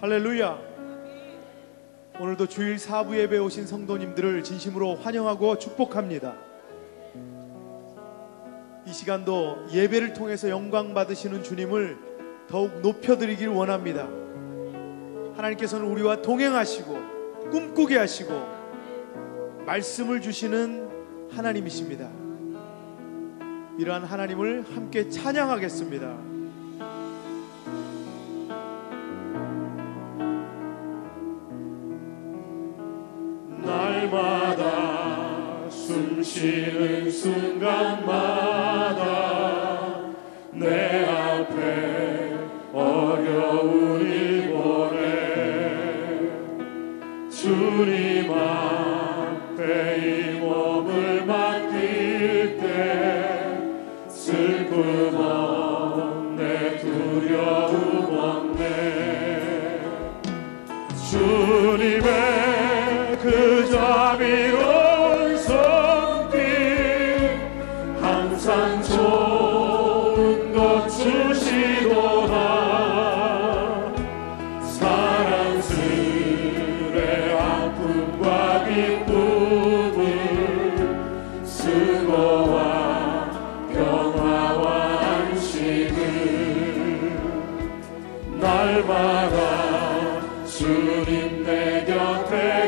할렐루야. 오늘도 주일 사부 예배에 오신 성도님들을 진심으로 환영하고 축복합니다. 이 시간도 예배를 통해서 영광 받으시는 주님을 더욱 높여드리길 원합니다. 하나님께서는 우리와 동행하시고 꿈꾸게 하시고 말씀을 주시는 하나님이십니다. 이러한 하나님을 함께 찬양하겠습니다. 날마다 숨쉬는 순간마다 내 앞에 어려운 일 보내 주님 앞에 이 몸을 맡길 때 슬픔 없네 두려움 없네 주님의 그 자비로운 손길 항상 좋은 것 주시도다 사랑스레 아픔과 기쁨을 수고와 평화와 안식을 날마다 주님 내 곁에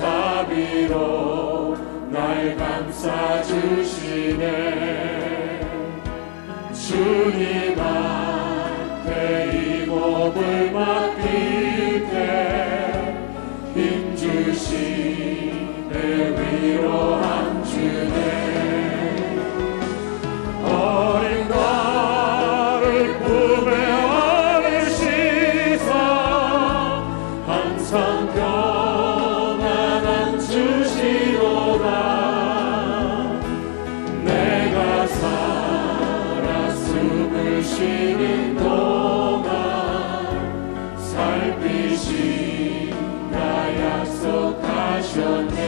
자비로 날 감싸주시네 주님 앞에 이 몸을 맡길 때 힘주시네 위로함 주네 어린 나를 품에 안으시사 항상 내가 살아 숨을 쉬는 동안 살피신다 약속하셨네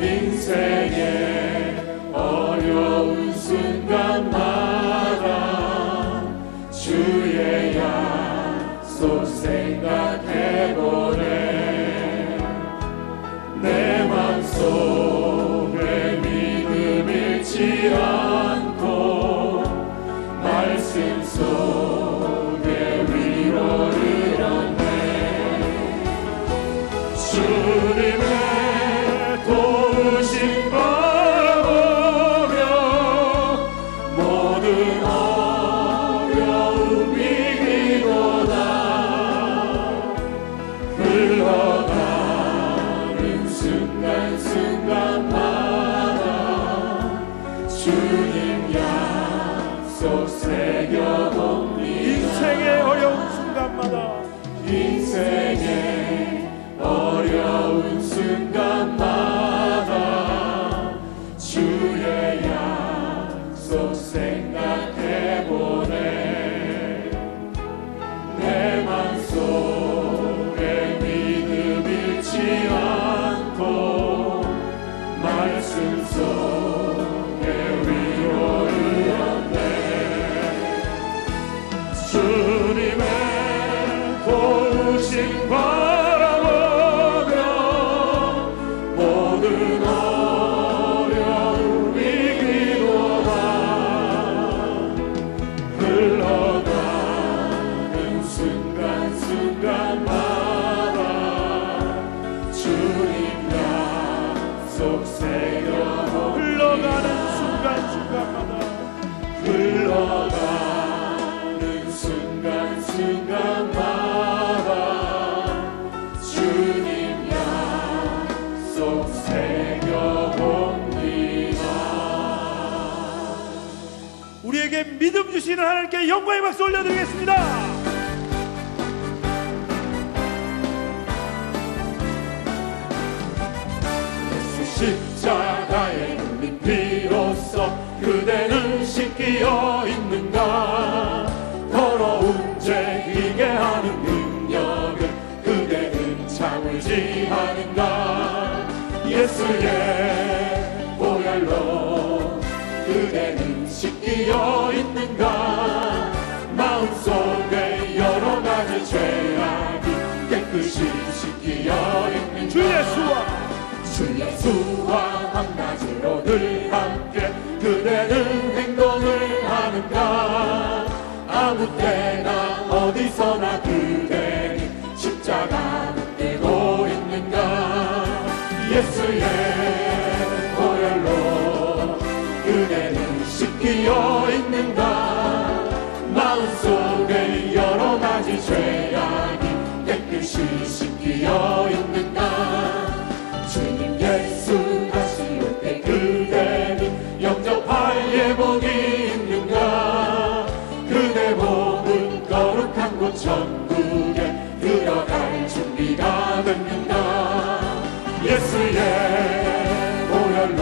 인생의 어려운 순간마다 주의 약속 생각해보네 내 맘속에 믿음 잃지 않고 말씀 속에 위로를 얻네 주님의 도우심 바라보며 모든 어려움 이기도다 흘러가는 순간순간마다 주님 약속 새겨봅니다 인생의 어려운 순간마다 인생의 어려운 순간마다 주의 약속 생각해보네 내 맘속에 믿음 잃지 않고 말씀 속에 위로를 얻네 주님의 도우심 바라보며 모든 어려움 이기도다 흘러가는 순간순간마다 주님 약속 새겨보 흘러가는 순간순간마다 흘러가는 순간순간마다 주님 약속 새겨봅니다 우리에게 믿음 주시는 하나님께 영광의 박수 올려드리겠습니다. 십자가의 흘린 피로써 그대는 씻기어 있는가 더러운 죄 이게 하는 능력을 그대는 참을지 하는가 예수의 보혈로 그대는 씻기어 있는가 주 예수와 한가지로 늘 함께 그대는 행동을 하는가 아무 때나 어디서나 그대는 십자가 붙들고 있는가 예수의 보혈로 그대는 씻기어 있는가 마음속에 여러 가지 죄악이 깨끗이 씻기어 있는가 주님 예수 다시 올 때 그대는 영접할 예복이 있는가 그대 몸은 거룩한 곳 천국에 들어갈 준비가 됐는가 예수의 보혈로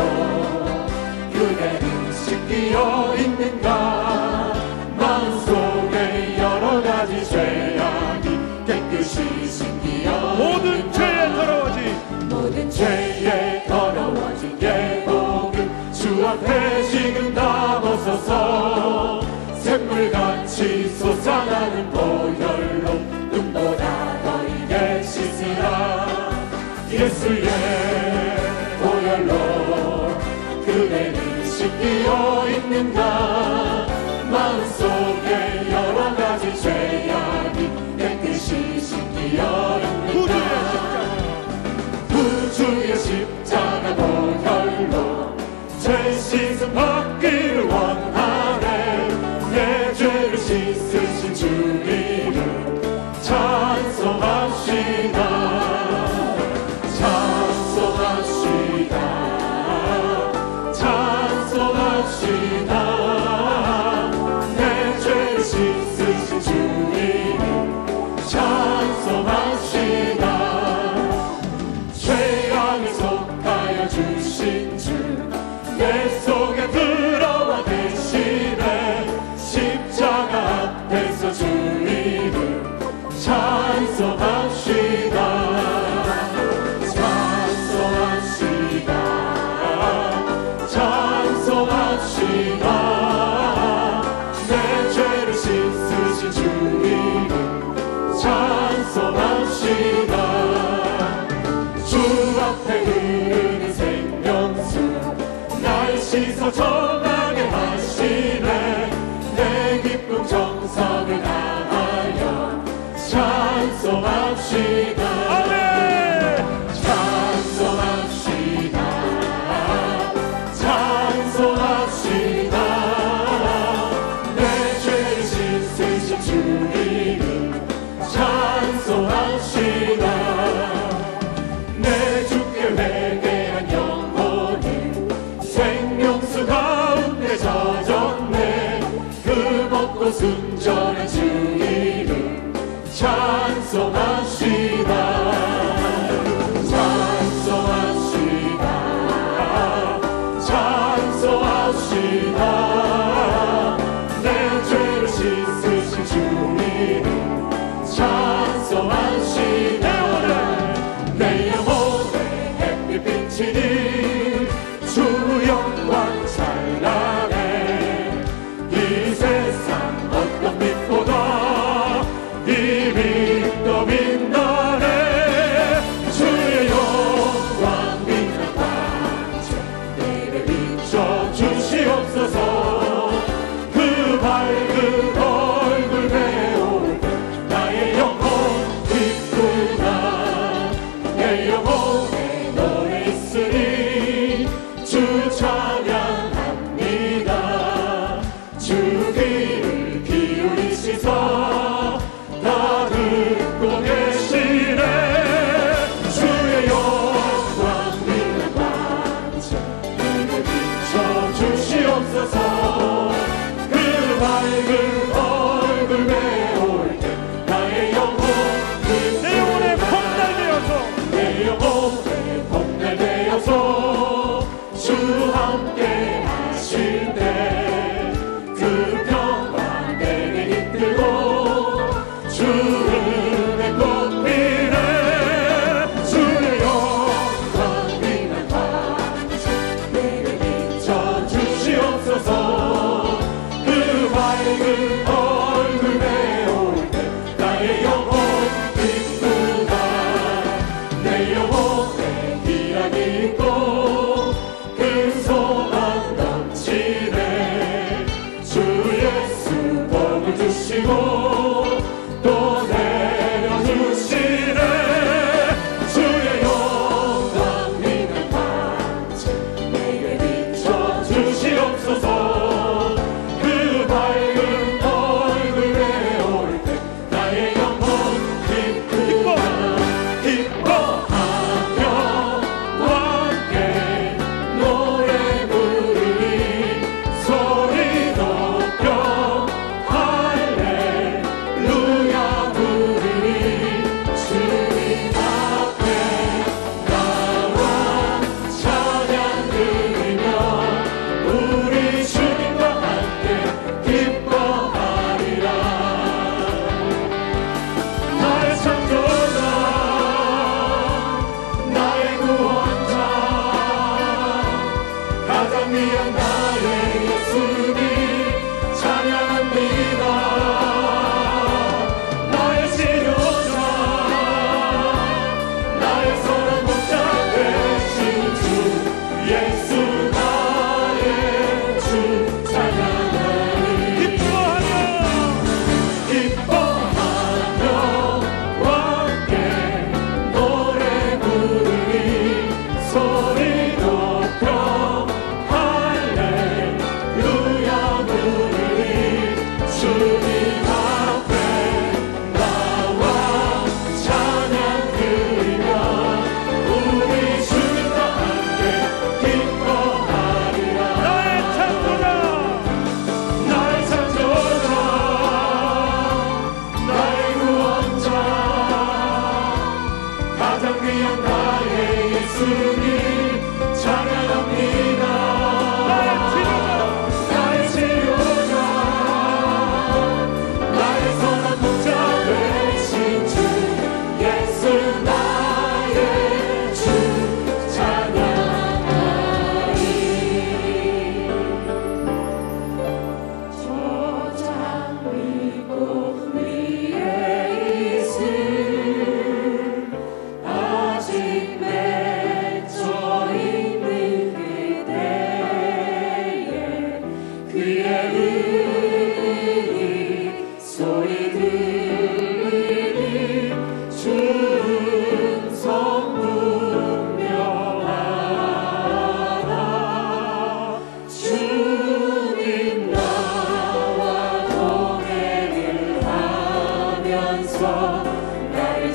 그대는 씻기어 있는가 마음속에 여러 가지 죄악이 깨끗이 씻기어 모든 죄에 더러워진 모든 죄에 더러워진 예복은 주 앞에 지금 다 벗어서 샘물같이 솟아나는 보혈로 눈보다 더 이게 씻으라 예수의 보혈로 그대는 씻기어 있는가 마음속에 여러 가지 죄악이 깨끗이 씻기어 있는가 구주의 십자가 보혈로 죄 씻음 받기를 원하네 내 죄를 씻으신 주 이름 찬송합시다 찬송합시다 찬송합시다 내 죄를 씻으신 주 이름 찬송합시다 죄악에 속하여 주신 주 내 속에 들어와 대신에 십자가 앞에서 주 이름 찬송합시다 찬송합시다 찬송합시다 내 죄를 씻으신 주 이름 찬송합시다 주 앞에 흐르는 생명수 날 씻어 정하게 하시네 내 기쁨 정성을 다하여 찬송합시다 찬송합시다 찬송합시다 내 죄를 씻으신 주 이름 찬송합시다 내 주께 회개한 영혼이 생명수 가운데 젖었네 그 먹고 순전한 주 이름 찬송합시다 찬송합시다 찬송합시다 내 죄를 씻으신 주 이름 찬송합시다 내 영혼에 햇빛 비치니 주 영광 찬란해 이 세상 어떤 빛보다 이 빛도 빛나네 주의 영광 빛나 반짝 내게 비춰 주시옵소서 그 밝은 얼굴 배울 때 나의 영혼 기쁘다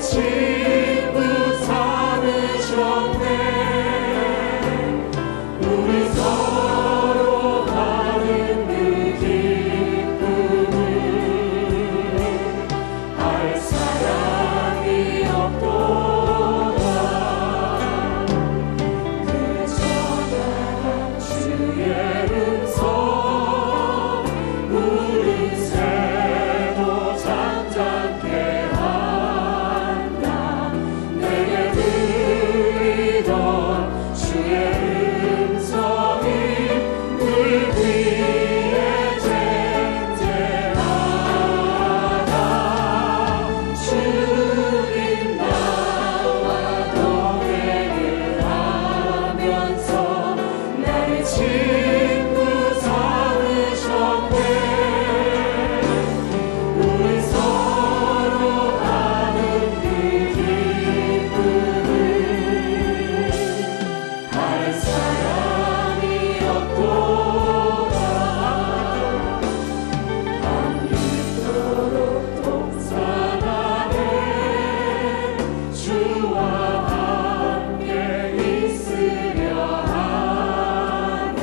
친구 삼으셨네. 우리 서로 가는 그 기쁨을 알 사람이 없도다. 그 전한 주의 음성 우리 새도 잠잠케 한다. 내게 들리던 주의 음성이 물 위에 쟁쟁하다. 주님 나와 동행을 하면서 나를 친구 삼으셨네. 우리 서로 가는 그 기쁨을 알 사람이 없도다. 밤 깊도록 동산하네. 주와 함께 있으려 하나.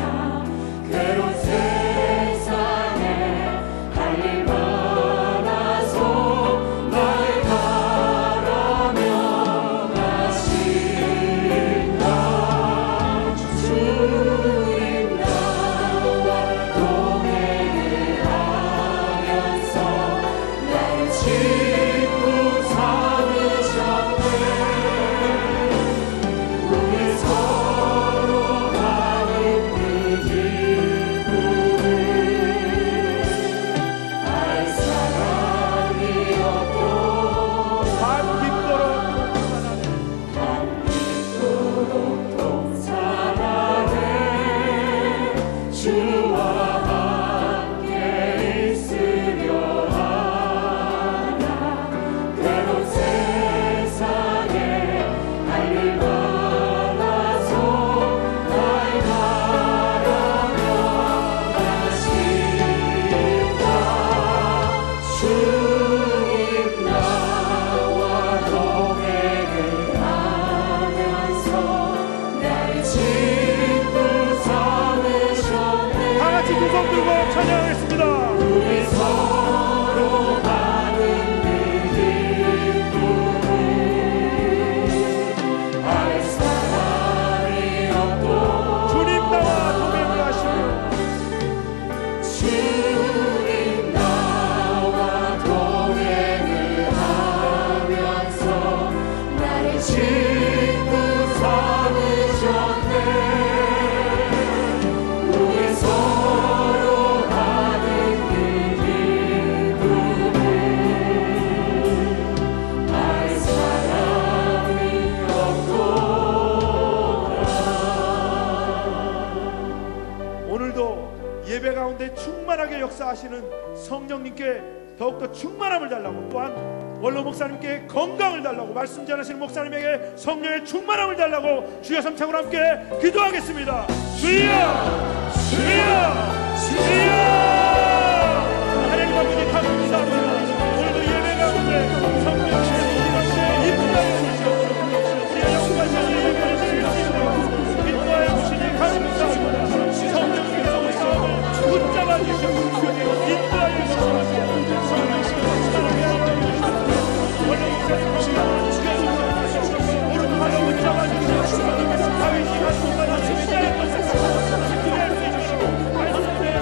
괴로운 세상에 할 일 많아서 날 바라며 가신다. 주님 나와 동행을 하면서 나를 친구 삼으셨네. 우리 서로 가는 그 기쁨을 알 사람이 없도다. 밤 깊도록 동산하네. 주와 함께 있으려 하나. 괴로운 세상에 할 일 많아서 날 바라며 가신다. 주님 나와 동행을 하면서 나를 친구 삼으셨네. 다 같이 두 손 들고 찬양하겠습니다. 우리 서로 가는 그 기쁨을 알 사람이 없도다. 주님 나와 동행을 하시며 주님 나와 동행을 하면서 나를 친구 삼으셨네. 우리 서로 가는 그 기쁨을 알 사람이 없도다. 오늘도 예배 가운데 충만하게 역사하시는 성령님께 더욱더 충만함을 달라고, 또한 원로 목사님께 건강을 달라고, 말씀 전하시는 목사님에게 성령의 충만함을 달라고 주여 삼창으로 함께 기도하겠습니다. 주여 주여 주여. 하나님 아버지 감사합니다. 오늘도 예배 가운데 성령의 우리 가운데 임하여 주시옵소서. 영광과 예배를 드리시옵소서. 인도하여 주시니 감사합니다. 성령께서 우리 마음을 붙잡아 주시옵소서. 인도하여 주시옵소서. 성령께서 사랑하게 하여 주시옵소서. 원래 목사님 건강을 주시옵소서. 오른팔로 붙잡아 주시옵소서. 다윗이 한 손만 하시면 기대할 수 있으시고 말씀대로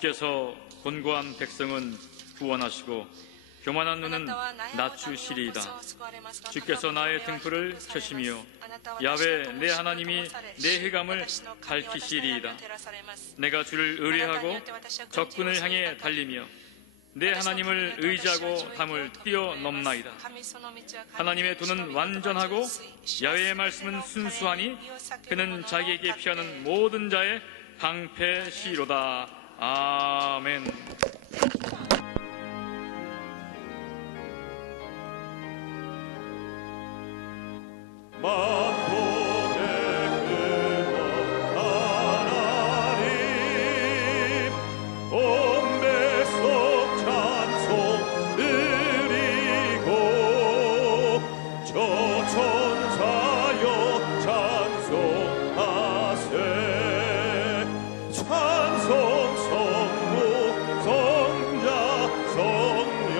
주께서 곤고한 백성은 구원하시고 교만한 눈은 낮추시리이다. 주께서 나의 등불을 켜시며 야훼 내 하나님이 내 흑암을 밝히시리이다. 내가 주를 의뢰하고 적군을 향해 달리며 내 하나님을 의지하고 담을 뛰어넘나이다. 하나님의 도는 완전하고 야훼의 말씀은 순수하니 그는 자기에게 피하는 모든 자의 방패시로다. 아멘. 만군의 근원 하나님 온 백성 찬송 드리고 저 천사여 찬송하세 찬송 성부 성자 성령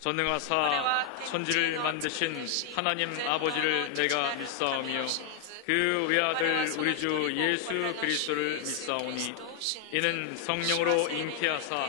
전능하사 천지를 만드신 하나님 아버지를 내가 믿사오며 그 외아들 우리 주 예수 그리스도를 믿사오니 이는 성령으로 잉태하사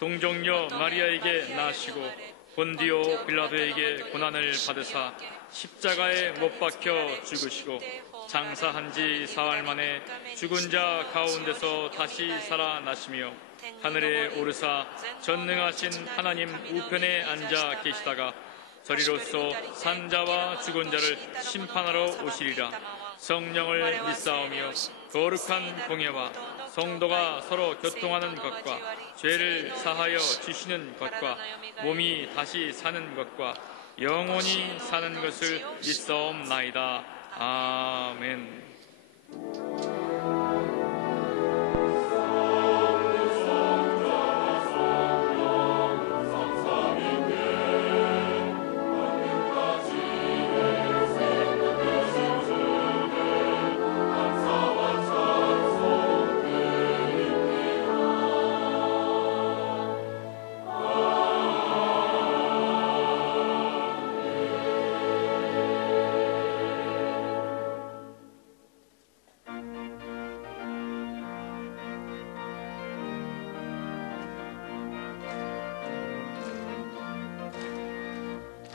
동정녀 마리아에게 나시고 본디오 빌라도에게 고난을 받으사 십자가에 못 박혀 죽으시고 장사한 지 사흘 만에 죽은 자 가운데서 다시 살아나시며 하늘에 오르사 전능하신 하나님 우편에 앉아 계시다가 저리로서 산자와 죽은 자를 심판하러 오시리라. 성령을 믿사오며 거룩한 공예와 성도가 서로 교통하는 것과 죄를 사하여 주시는 것과 몸이 다시 사는 것과 영원히 사는 것을 믿사옵나이다. 아멘.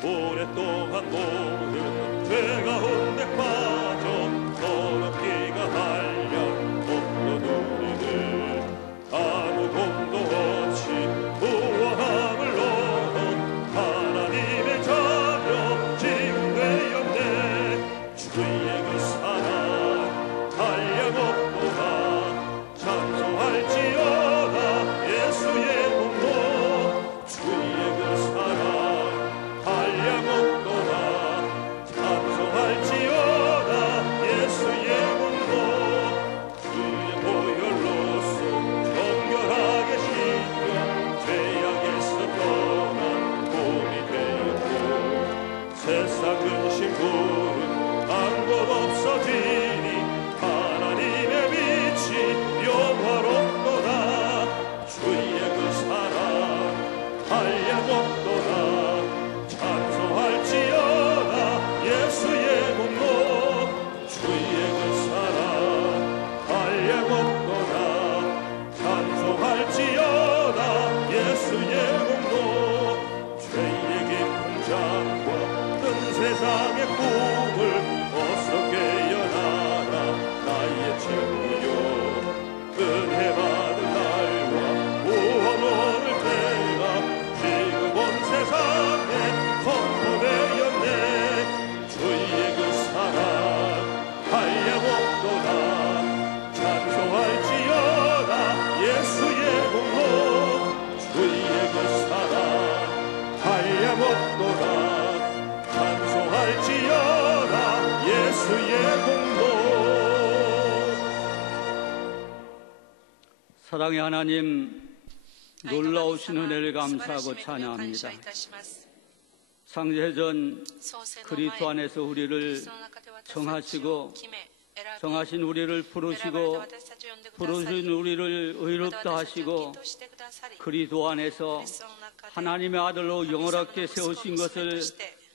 오랫동안 모든 죄 가운데 빠져 더럽기가 한량 없던 우리를 아무 공도 없이 구원함을 얻은 하나님의 자녀 지금 되었네. 주의 그 사랑 한량없도다 찬송할지어다 예수의 공로. 주의 그 사랑 세상 근심은 안곳 없어지니 하나님의 빛이 영화롭도다. 주의 그 사랑 한량없도다 찬송할지어다 예수의 공로. 주의 그 사랑 한량없도다 찬송할지어다 예수의 공로. 죄의 깊은 잠과 세상의 꿈을 어서 깨어나라 나의 친구요. 은혜 받은 날과 구원 얻을 때가 지금 온 세상에 선포되었네. 주의 그 사랑 한량없도다 찬송할지어다 예수의 공로. 주의 그 사랑 한량없도다 찬송할지어다 예수의 공로. 사랑의 하나님, 놀라우신 은혜를 감사하고 찬양합니다. 창세전 그리스도 안에서 우리를 정하시고 정하신 우리를 부르시고 부르신 우리를 의롭다 하시고 그리스도 안에서 하나님의 아들로 영원하게 세우신 것을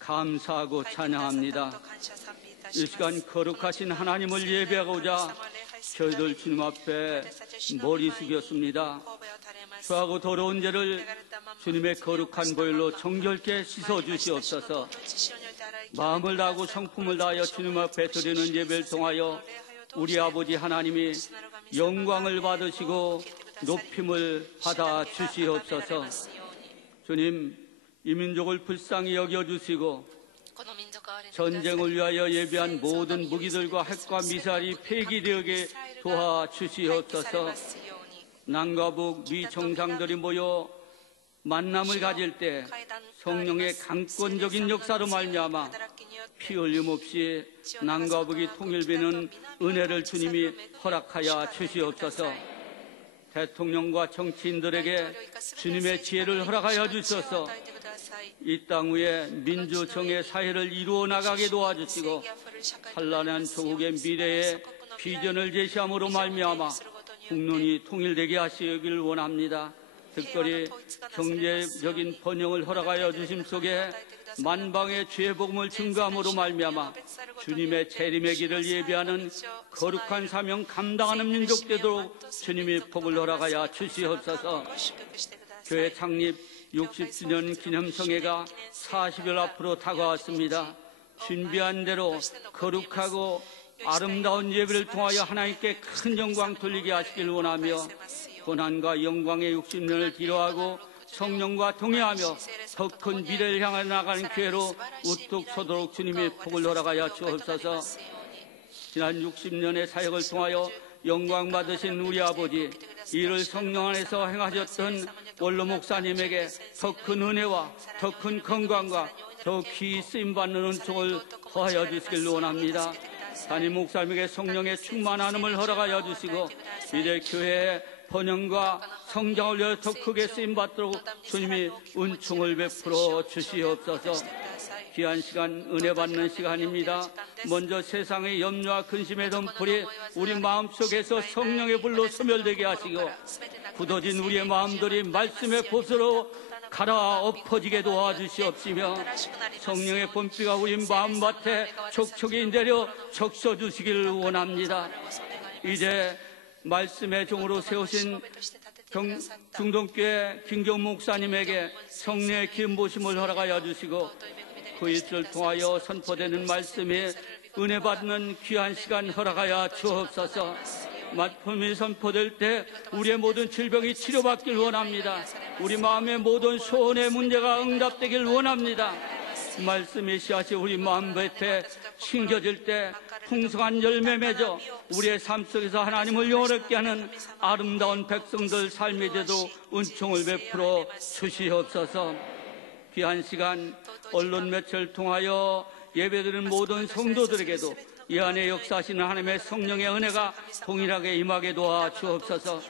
감사하고 찬양합니다. 이 시간 거룩하신 하나님을 예배하고자 저희들 주님 앞에 머리 숙였습니다. 죄하고 더러운 죄를 주님의 거룩한 보혈로 정결케 씻어주시옵소서. 마음을 다하고 성품을 다하여 주님 앞에 드리는 예배를 통하여 우리 아버지 하나님이 영광을 받으시고 높임을 받아 주시옵소서. 주님, 이 민족을 불쌍히 여겨주시고 전쟁을 위하여 예비한 모든 무기들과 핵과 미사일이 폐기되게 도와주시옵소서. 남과 북 미 정상들이 모여 만남을 가질 때 성령의 강권적인 역사로 말미암아 피 흘림 없이 남과 북이 통일되는 은혜를 주님이 허락하여 주시옵소서. 대통령과 정치인들에게 주님의 지혜를 허락하여 주셔서 이 땅 위에 민주정의 사회를 이루어 나가게 도와주시고 찬란한 조국의 미래에 비전을 제시함으로 말미암아 국론이 통일되게 하시길 원합니다. 특별히 경제적인 번영을 허락하여 주심 속에 만방의 죄의 복음을 증거함으로 말미암아 주님의 재림의 길을 예비하는 거룩한 사명 감당하는 민족 되도록 주님이 복을 허락하여 주시옵소서. 교회 창립 60주년 기념성회가 40일 앞으로 다가왔습니다. 준비한 대로 거룩하고 아름다운 예배를 통하여 하나님께 큰 영광 돌리게 하시길 원하며 고난과 영광의 60년을 기로하고 성령과 동행하며 더 큰 미래를 향해 나가는 교회로 우뚝 서도록 주님의 복을 허락하여 주옵소서. 지난 60년의 사역을 통하여 영광 받으신 우리 아버지, 이를 성령 안에서 행하셨던 원로 목사님에게 더 큰 은혜와 더 큰 건강과 더 귀히 쓰임받는 은총을 더하여 주시길 원합니다. 담임 목사님에게 성령의 충만함을 허락하여 주시고 미래 교회의 번영과 성장을 위하여 더 크게 쓰임받도록 주님이 은총을 베풀어 주시옵소서. 귀한 시간, 은혜 받는 시간입니다. 먼저 세상의 염려와 근심의 덤불이 우리 마음속에서 성령의 불로 소멸되게 하시고 굳어진 우리의 마음들이 말씀의 봇으로 갈아 엎어지게 도와주시옵시며 성령의 본비가 우리 마음밭에 촉촉히 내려 적셔주시기를 원합니다. 이제 말씀의 종으로 세우신 중동교회 김경 목사님에게 성령의 기름부으심을 허락하여 주시고 그 일을 통하여 선포되는 말씀에 은혜 받는 귀한 시간 허락하여 주옵소서. 말씀이 선포될 때 우리의 모든 질병이 치료받길 원합니다. 우리 마음의 모든 소원의 문제가 응답되길 원합니다. 말씀의 씨앗이 우리 마음밭에 심겨질 때 풍성한 열매 맺어 우리의 삶 속에서 하나님을 영원하게 하는 아름다운 백성들 삶에 대도 은총을 베풀어 주시옵소서. 귀한 시간 언론 매체를 통하여 예배드리는 모든 성도들에게도 이 안에 역사하시는 하나님의 성령의 은혜가 동일하게 임하게 도와 주옵소서.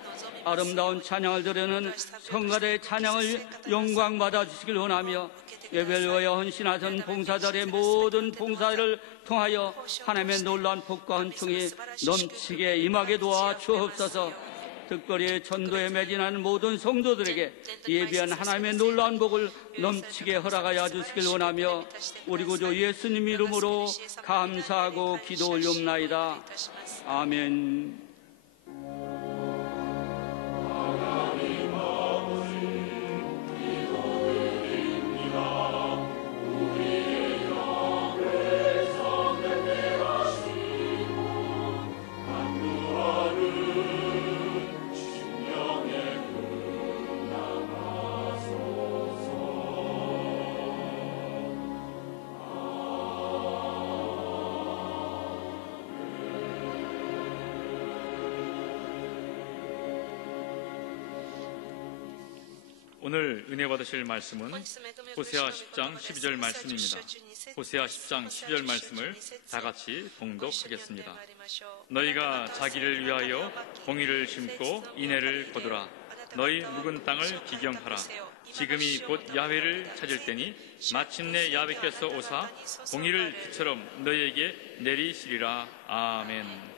아름다운 찬양을 드리는 성가대의 찬양을 영광받아 주시길 원하며 예배를 위하여 헌신하신 봉사자들의 모든 봉사를 통하여 하나님의 놀라운 복과 은총이 넘치게 임하게 도와 주옵소서. 특별히 전도에 매진하는 모든 성도들에게 예비한 하나님의 놀라운 복을 넘치게 허락하여 주시길 원하며 우리 구주 예수님 이름으로 감사하고 기도 올리옵나이다. 아멘. 오늘 은혜 받으실 말씀은 호세아 10장 12절 말씀입니다. 호세아 10장 12절 말씀을 다 같이 봉독하겠습니다. 너희가 자기를 위하여 공의를 심고 인애를 거두라. 너희 묵은 땅을 기경하라. 지금이 곧 야훼를 찾을 때니 마침내 야훼께서 오사 공의를 비처럼 너희에게 내리시리라. 아멘.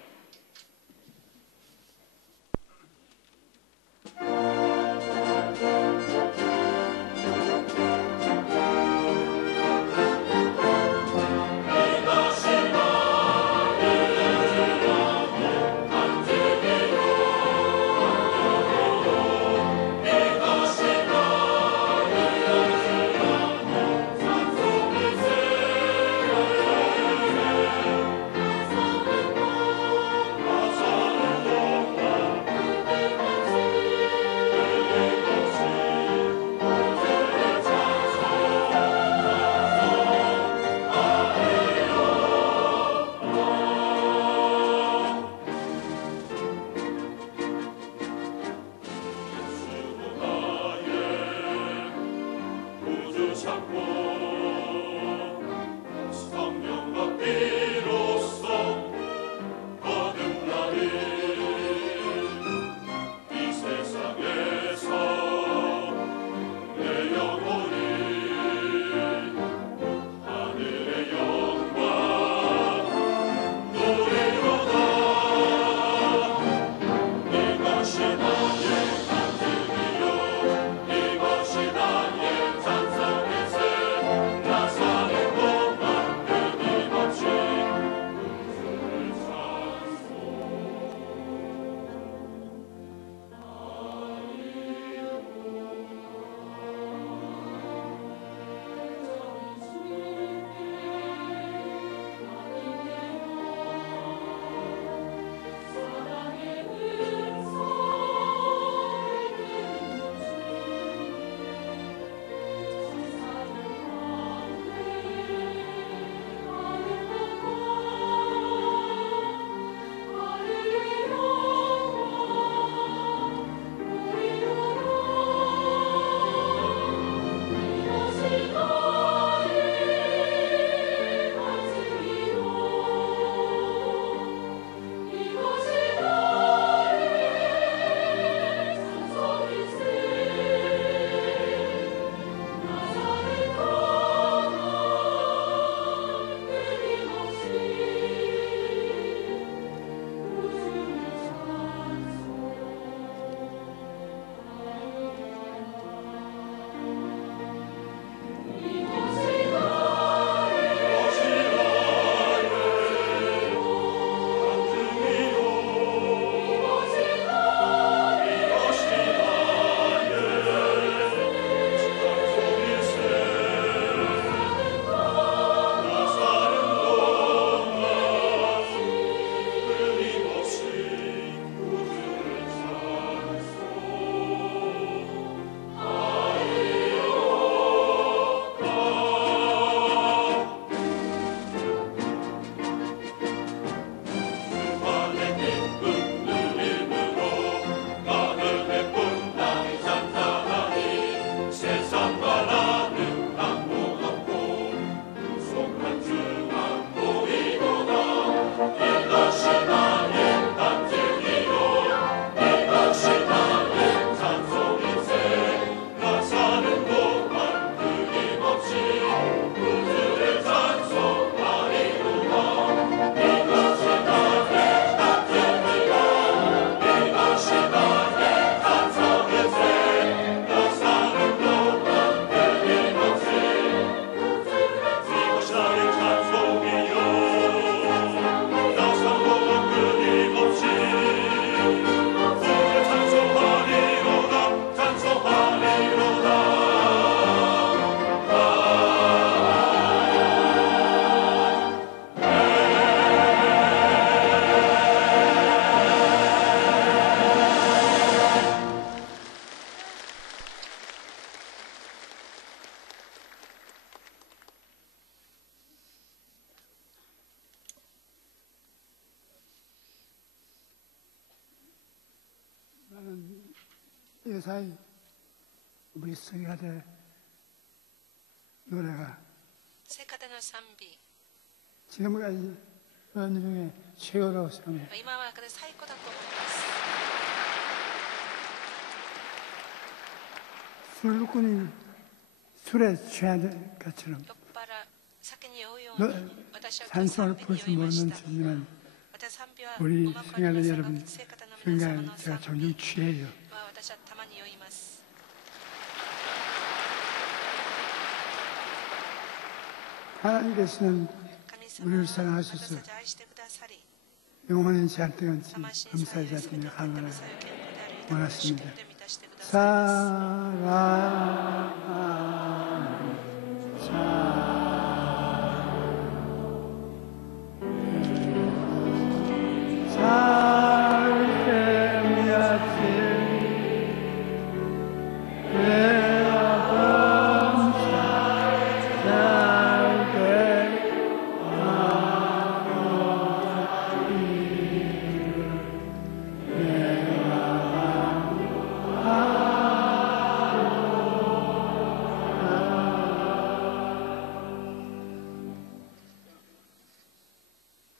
여사의 우리 성가대 노래가 聖歌の賛美 지금까지 연 중에 최고라고 생각합니다. 今は中で最高だと思います。 술꾼이 술에 취한 것처럼 酔っ払酒に酔うよう 너, に私は今日 찬송을 賛美に 볼지 酔いまし 모르는 た。 지지만 私賛美は 우리 お分かりの 성가대 皆さん 여러분 が聖歌の皆様 성가에 の 제가 賛 종종 美 취해요. は私はたまに酔います。 하나님께서는 神様 우리를 は 사랑하셔서 私たちを愛してくださり 영원히 잘때같이 魂に 감사의 さえすべて 자신을 の 하노라 さよ健康である 원하십니다. で満たしてくださいます。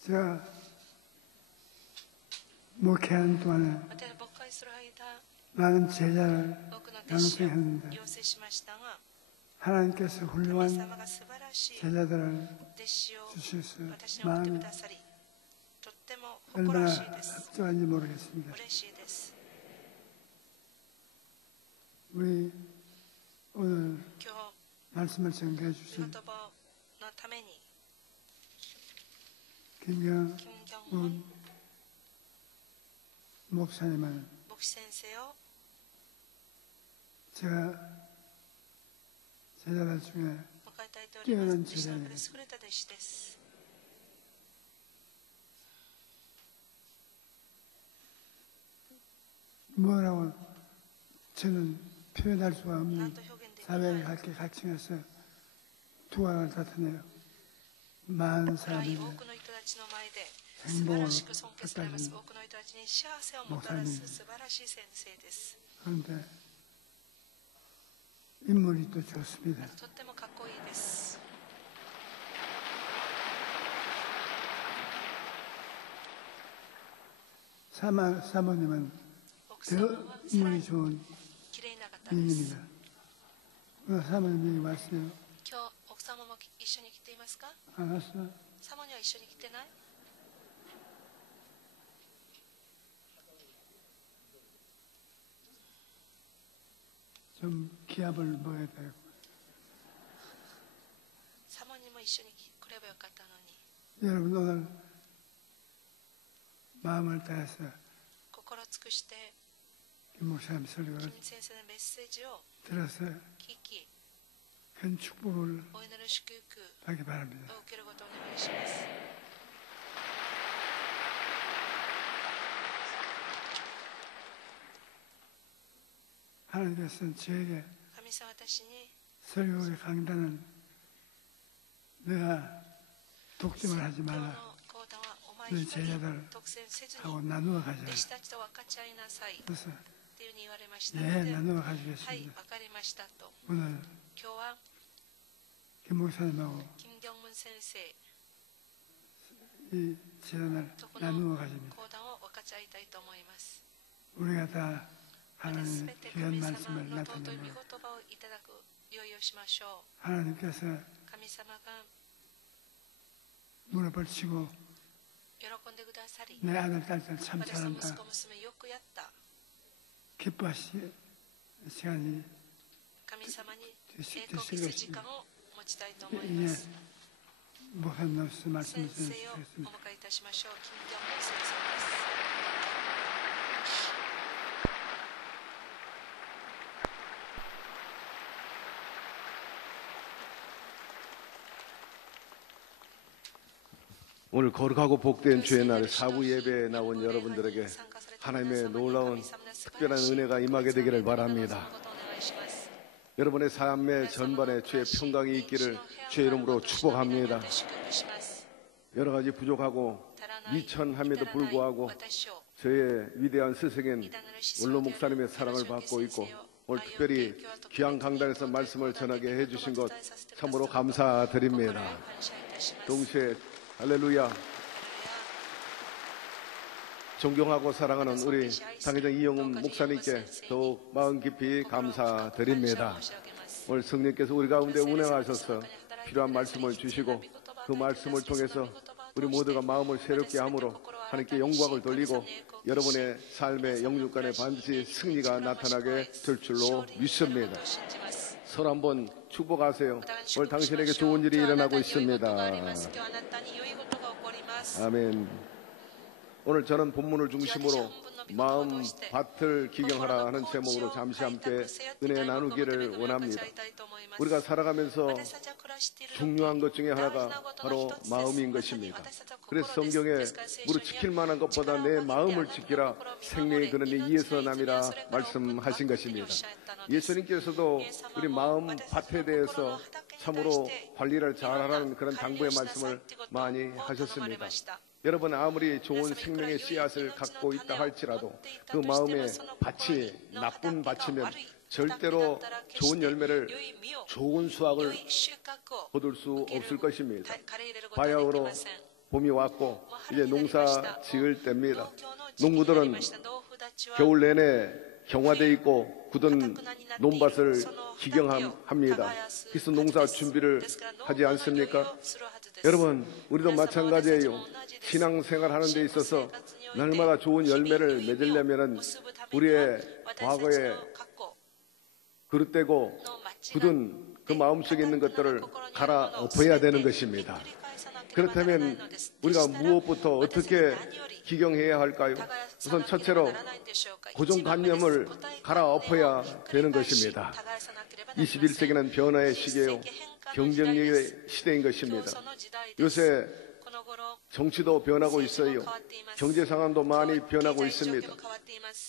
제가 목회하는 동안에 私は牧会する間 많은 제자를 多くの弟子を 양성했는데 養成しましたが 하나님께서 神 훌륭한 様が素晴らしい 제자들을 弟子を 주셔서 私に送ってく 마음이 ださりとっても誇 얼마나 らしいです。 합정한지 모르겠습니다. 嬉しいです。 우리 오늘 今日 말씀을 전개해 御 주신 言葉のために 김경 金正恩 목사님은 牧師先生を 제가 제자들 중에 迎えたいとおります。 뛰어난 弟子の中で 제자입니다. 優れた弟子です。 뭐라고 저는 표현할 수가 な 없는 んと表現できない 사회를 갖게 갇혀서 두각을 나타내요. 많은 深い 사람들이 多くの人たちの前で素晴らしく尊敬されます。 행복을 多くの人たちに幸せをもたらす素晴らしい先生です。 그런데 인물이 또 좋습니다. とってもかっこいいです。 사모님은 奥様 더 はさら 인물이 に 좋은 綺麗な方です。 인입니다. 오늘 사모님 여기 왔어요. 今日奥様も一緒に来ていますか？ 안 왔어? サモには一緒に来てない？ 좀 기합을 먹어야 되고. サモにも一緒に来ればよかったのに。 여러분 오늘 마음을 다해서 心を尽くして 김 목사님 설교를 金先生のメッセージを 들어서 聞き、 큰 축복을 お祈り祝福 받기 바랍니다. を受けることをお願いします。 하나님께서는 저에게 神様私に 설교의 강단은 내가 독점을 하지 今日 말라 の講談はお前 네 一人 제자들 独占せずに 하고 나누어 가자. 弟子たちと分かち合いなさい 그래서 っていうふうに言われましたの 예 で、 나누어 はい、 가지겠습니다. 分かりましたと。 오늘 今日は 김 목사님하고 金正文先生 이 제단을 とこ 나누어 の 가집니다. 講談を分かち合いたいと思います。 우리가 다 またす 하나님의 べて 귀한 神様 말씀을 の尊い御言 나타내며 葉をいただく用意をしましょ 하나님께서 う。神様が 무릎을 치고 喜んでくださり、 내 아들 딸들 참 私の息 잘한다 子娘よくやった。 기뻐하실 시간이 神様に 되실 栄光を期す時間を持ちたいと思いま 이제 す。 목사님으로서 先 말씀을 生をお 드리겠습니다. 迎えいたしましょう。金正文先生です。 오늘 거룩하고 복된 주의 날 사부 예배에 나온 여러분들에게 하나님의 놀라운 특별한 은혜가 임하게 되기를 바랍니다. 여러분의 삶의 전반에 주의 평강이 있기를 주의 이름으로 축복합니다. 여러 가지 부족하고 미천함에도 불구하고 저의 위대한 스승인 원로 목사님의 사랑을 받고 있고 오늘 특별히 귀한 강단에서 말씀을 전하게 해주신 것 참으로 감사드립니다. 동시에 할렐루야, 존경하고 사랑하는 우리 당회장 이영훈 목사님께 더욱 마음 깊이 감사드립니다. 오늘 성령께서 우리 가운데 운행하셔서 필요한 말씀을 주시고 그 말씀을 통해서 우리 모두가 마음을 새롭게 함으로 하나님께 영광을 돌리고 여러분의 삶의 영육간에 반드시 승리가 나타나게 될 줄로 믿습니다. 서로 한번 축복하세요. 오늘 당신에게 좋은 일이 일어나고 있습니다. 아멘. 오늘 저는 본문을 중심으로 마음 밭을 기경하라 하는 제목으로 잠시 함께 은혜 나누기를 원합니다. 우리가 살아가면서 중요한 것 중에 하나가 바로 마음인 것입니다. 그래서 성경에 무릇 지킬 만한 것보다 내 마음을 지키라 생명의 근원이 이에서 남이라 말씀하신 것입니다. 예수님께서도 우리 마음 밭에 대해서 참으로 관리를 잘하라는 그런 당부의 말씀을 많이 하셨습니다. 여러분, 아무리 좋은 생명의 씨앗을 갖고 있다 할지라도 그 마음의 밭이 나쁜 밭이면 절대로 좋은 열매를, 좋은 수확을 거둘 수 없을 것입니다. 바야흐로 봄이 왔고 이제 농사 지을 때입니다. 농부들은 겨울 내내 경화되어 있고 굳은 논밭을 기경합니다. 그래서 농사 준비를 하지 않습니까? 여러분, 우리도 마찬가지예요. 신앙생활 하는 데 있어서 날마다 좋은 열매를 맺으려면 우리의 과거에 그릇되고 굳은 그 마음속에 있는 것들을 갈아엎어야 되는 것입니다. 그렇다면 우리가 무엇부터 어떻게 기경해야 할까요? 우선 첫째로 고정관념을 갈아엎어야 되는 것입니다. 21세기는 변화의 시기예요. 경쟁력의 시대인 것입니다. 요새 정치도 변하고 있어요. 경제 상황도 많이 변하고 있습니다.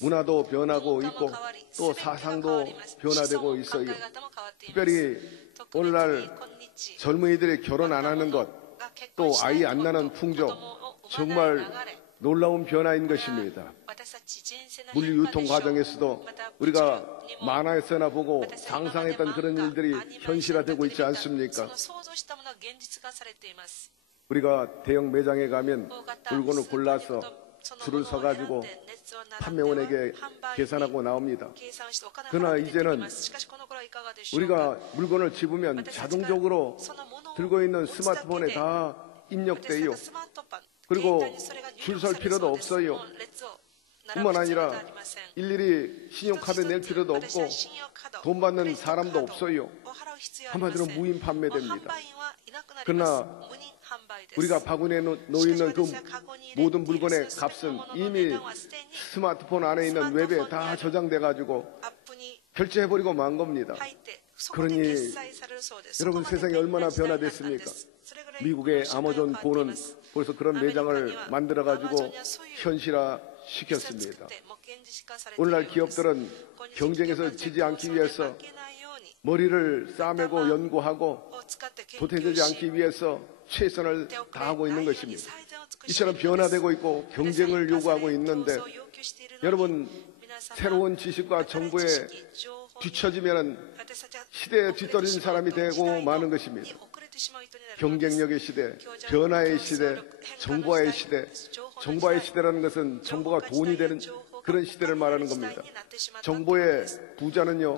문화도 변하고 있고 또 사상도 변화되고 있어요. 특별히 오늘날 젊은이들이 결혼 안 하는 것, 또 아이 안 낳는 풍조, 정말 놀라운 변화인 것입니다. 물류 유통 과정에서도 우리가 만화에서나 보고 상상했던 그런 일들이 현실화되고 있지 않습니까? 우리가 대형 매장에 가면 물건을 골라서 줄을 서가지고 판매원에게 계산하고 나옵니다. 그러나 이제는 우리가 물건을 집으면 자동적으로 들고 있는 스마트폰에 다 입력돼요. 그리고 줄 설 필요도 없어요. 뿐만 아니라 일일이 신용카드 낼 필요도 없고 돈 받는 사람도 없어요. 한마디로 무인 판매됩니다. 그러나 우리가 바구니에 놓이는 그 모든 물건의 값은 이미 스마트폰 안에 있는 웹에 다 저장돼 가지고 결제해버리고 만 겁니다. 그러니 여러분, 세상이 얼마나 변화됐습니까? 미국의 아마존 고는 벌써 그런 매장을 만들어 가지고 현실화 시켰습니다. 오늘날 기업들은 경쟁에서 지지 않기 위해서 머리를 싸매고 연구하고 도태되지 않기 위해서 최선을 다하고 있는 것입니다. 이처럼 변화되고 있고 경쟁을 요구하고 있는데 여러분, 새로운 지식과 정보에 뒤처지면 시대에 뒤떨어진 사람이 되고 마는 것입니다. 경쟁력의 시대, 변화의 시대, 정보화의 시대. 정보화의 시대라는 것은 정보가 돈이 되는 그런 시대를 말하는 겁니다. 정보의 부자는요,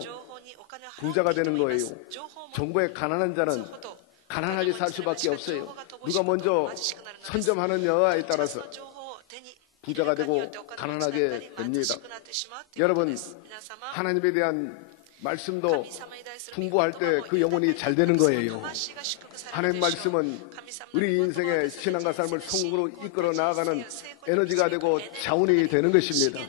부자가 되는 거예요. 정보에 가난한 자는 가난하게 살 수밖에 없어요. 누가 먼저 선점하느냐에 따라서 부자가 되고 가난하게 됩니다. 여러분, 하나님에 대한 말씀도 풍부할 때 그 영혼이 잘 되는 거예요. 하나님 말씀은 우리 인생의 신앙과 삶을 성공으로 이끌어 나아가는 에너지가 되고 자원이 되는 것입니다.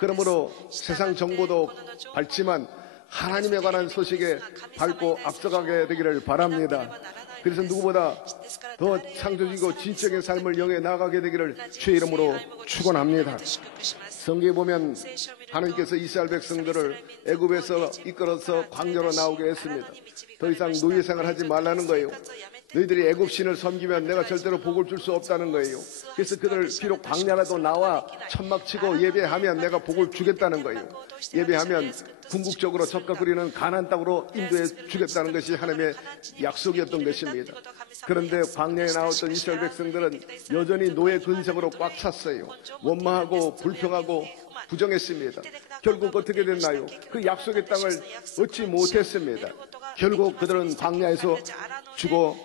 그러므로 세상 정보도 밝지만 하나님에 관한 소식에 밝고 앞서가게 되기를 바랍니다. 그래서 누구보다 더 창조적이고 진취적인 삶을 영에 나아가게 되기를 주의 이름으로 축원합니다. 성경에 보면 하나님께서 이스라엘 백성들을 애굽에서 이끌어서 광야로 나오게 했습니다. 더 이상 노예 생활하지 말라는 거예요. 너희들이 애굽 신을 섬기면 내가 절대로 복을 줄 수 없다는 거예요. 그래서 그들 비록 광야라도 나와 천막 치고 예배하면 내가 복을 주겠다는 거예요. 예배하면 궁극적으로 젖과 끓이는 가나안 땅으로 인도해 주겠다는 것이 하나님의 약속이었던 것입니다. 그런데 광야에 나왔던 이스라엘 백성들은 여전히 노예 근성으로 꽉 찼어요. 원망하고 불평하고 부정했습니다. 결국 어떻게 됐나요? 그 약속의 땅을 얻지 못했습니다. 결국 그들은 광야에서 죽어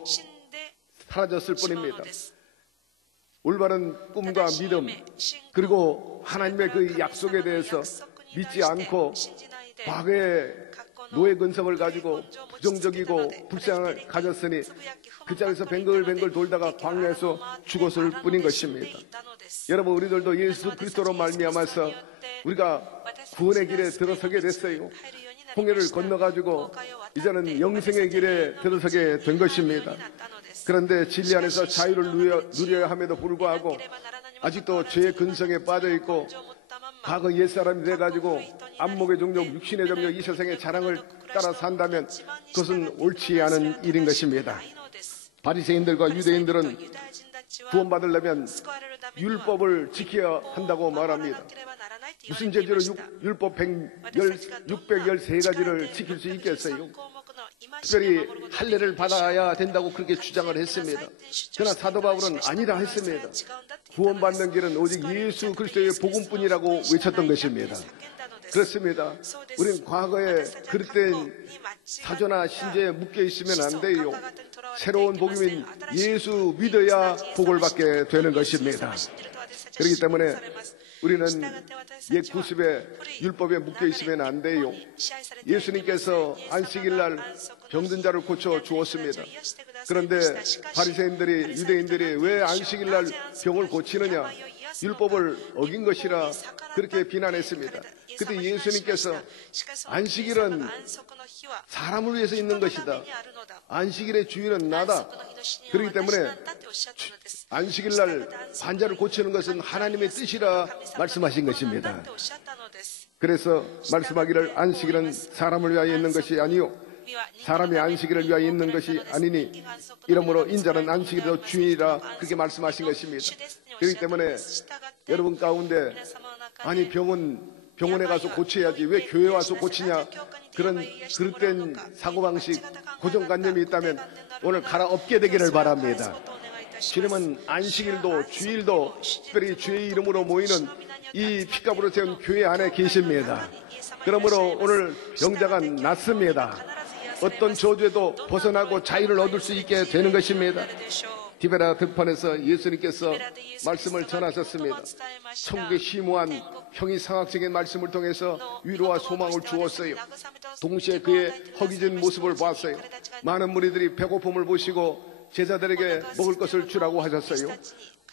사라졌을 뿐입니다. 올바른 꿈과 믿음, 그리고 하나님의 그 약속에 대해서 믿지 않고 과거의 노예 근성을 가지고 부정적이고 불쌍을 가졌으니 그 자리에서 뱅글뱅글 돌다가 광야에서 죽었을 뿐인 것입니다. 여러분, 우리들도 예수 그리스도로 말미암아서 우리가 구원의 길에 들어서게 됐어요. 홍해를 건너가지고 이제는 영생의 길에 들어서게 된 것입니다. 그런데 진리 안에서 자유를 누려야 함에도 불구하고 아직도 죄의 근성에 빠져있고 과거 옛사람이 돼가지고 안목의 정욕, 육신의 정욕, 이 세상의 자랑을 따라 산다면 그것은 옳지 않은 일인 것입니다. 바리새인들과 유대인들은 구원받으려면 율법을 지켜야 한다고 말합니다. 무슨 죄지로 율법 613가지를 지킬 수 있겠어요? 특별히 할례를 받아야 된다고 그렇게 주장을 했습니다. 그러나 사도 바울은 아니라 했습니다. 구원받는 길은 오직 예수 그리스도의 복음뿐이라고 외쳤던 것입니다. 그렇습니다. 우리는 과거에 그릇된 사조나 신제에 묶여 있으면 안 돼요. 새로운 복음인 예수 믿어야 복을 받게 되는 것입니다. 그렇기 때문에 우리는 옛 구습의 율법에 묶여 있으면 안 돼요. 예수님께서 안식일 날 병든 자를 고쳐 주었습니다. 그런데 바리새인들이, 유대인들이 왜 안식일 날 병을 고치느냐? 율법을 어긴 것이라 그렇게 비난했습니다. 그때 예수님께서 안식일은 사람을 위해서 있는 것이다. 안식일의 주인은 나다. 그렇기 때문에 안식일 날 환자를 고치는 것은 하나님의 뜻이라 말씀하신 것입니다. 그래서 말씀하기를 안식일은 사람을 위하여 있는 것이 아니요 사람이 안식일을 위하여 있는 것이 아니니 이러므로 인자는 안식일의 주인이라 그렇게 말씀하신 것입니다. 그렇기 때문에 여러분 가운데 아니 병원에 가서 고쳐야지 왜 교회 와서 고치냐 그런 그릇된 사고방식 고정관념이 있다면 오늘 갈아엎게 되기를 바랍니다. 주님은 안식일도 주일도 특별히 주의 이름으로 모이는 이 피값으로 세운 교회 안에 계십니다. 그러므로 오늘 영자가 났습니다. 어떤 저주에도 벗어나고 자유를 얻을 수 있게 되는 것입니다. 디베라 들판에서 예수님께서 말씀을 전하셨습니다. 천국의 심오한 형이상학적인 말씀을 통해서 위로와 소망을 주었어요. 동시에 그의 허기진 모습을 봤어요. 많은 무리들이 배고픔을 보시고 제자들에게 먹을 것을 주라고 하셨어요.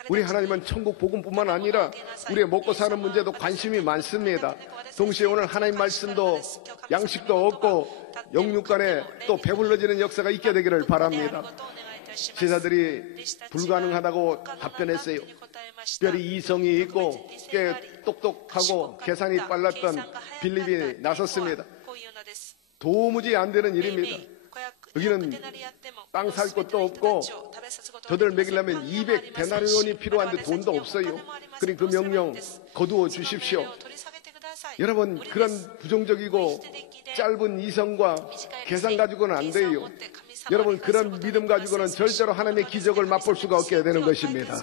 우리 하나님은 천국 복음뿐만 아니라 우리의 먹고 사는 문제도 관심이 많습니다. 동시에 오늘 하나님 말씀도 양식도 얻고 영육간에 또 배불러지는 역사가 있게 되기를 바랍니다. 제자들이 불가능하다고 답변했어요. 특별히 이성이 있고 꽤 똑똑하고 계산이 빨랐던 빌립이 나섰습니다. 도무지 안 되는 일입니다. 여기는 땅 살 것도 없고 저들 먹이려면 200데나리온이 필요한데 돈도 없어요. 그러니 그 명령 거두어 주십시오. 여러분 그런 부정적이고 짧은 이성과 계산 가지고는 안 돼요. 여러분 그런 믿음 가지고는 절대로 하나님의 기적을 맛볼 수가 없게 되는 것입니다.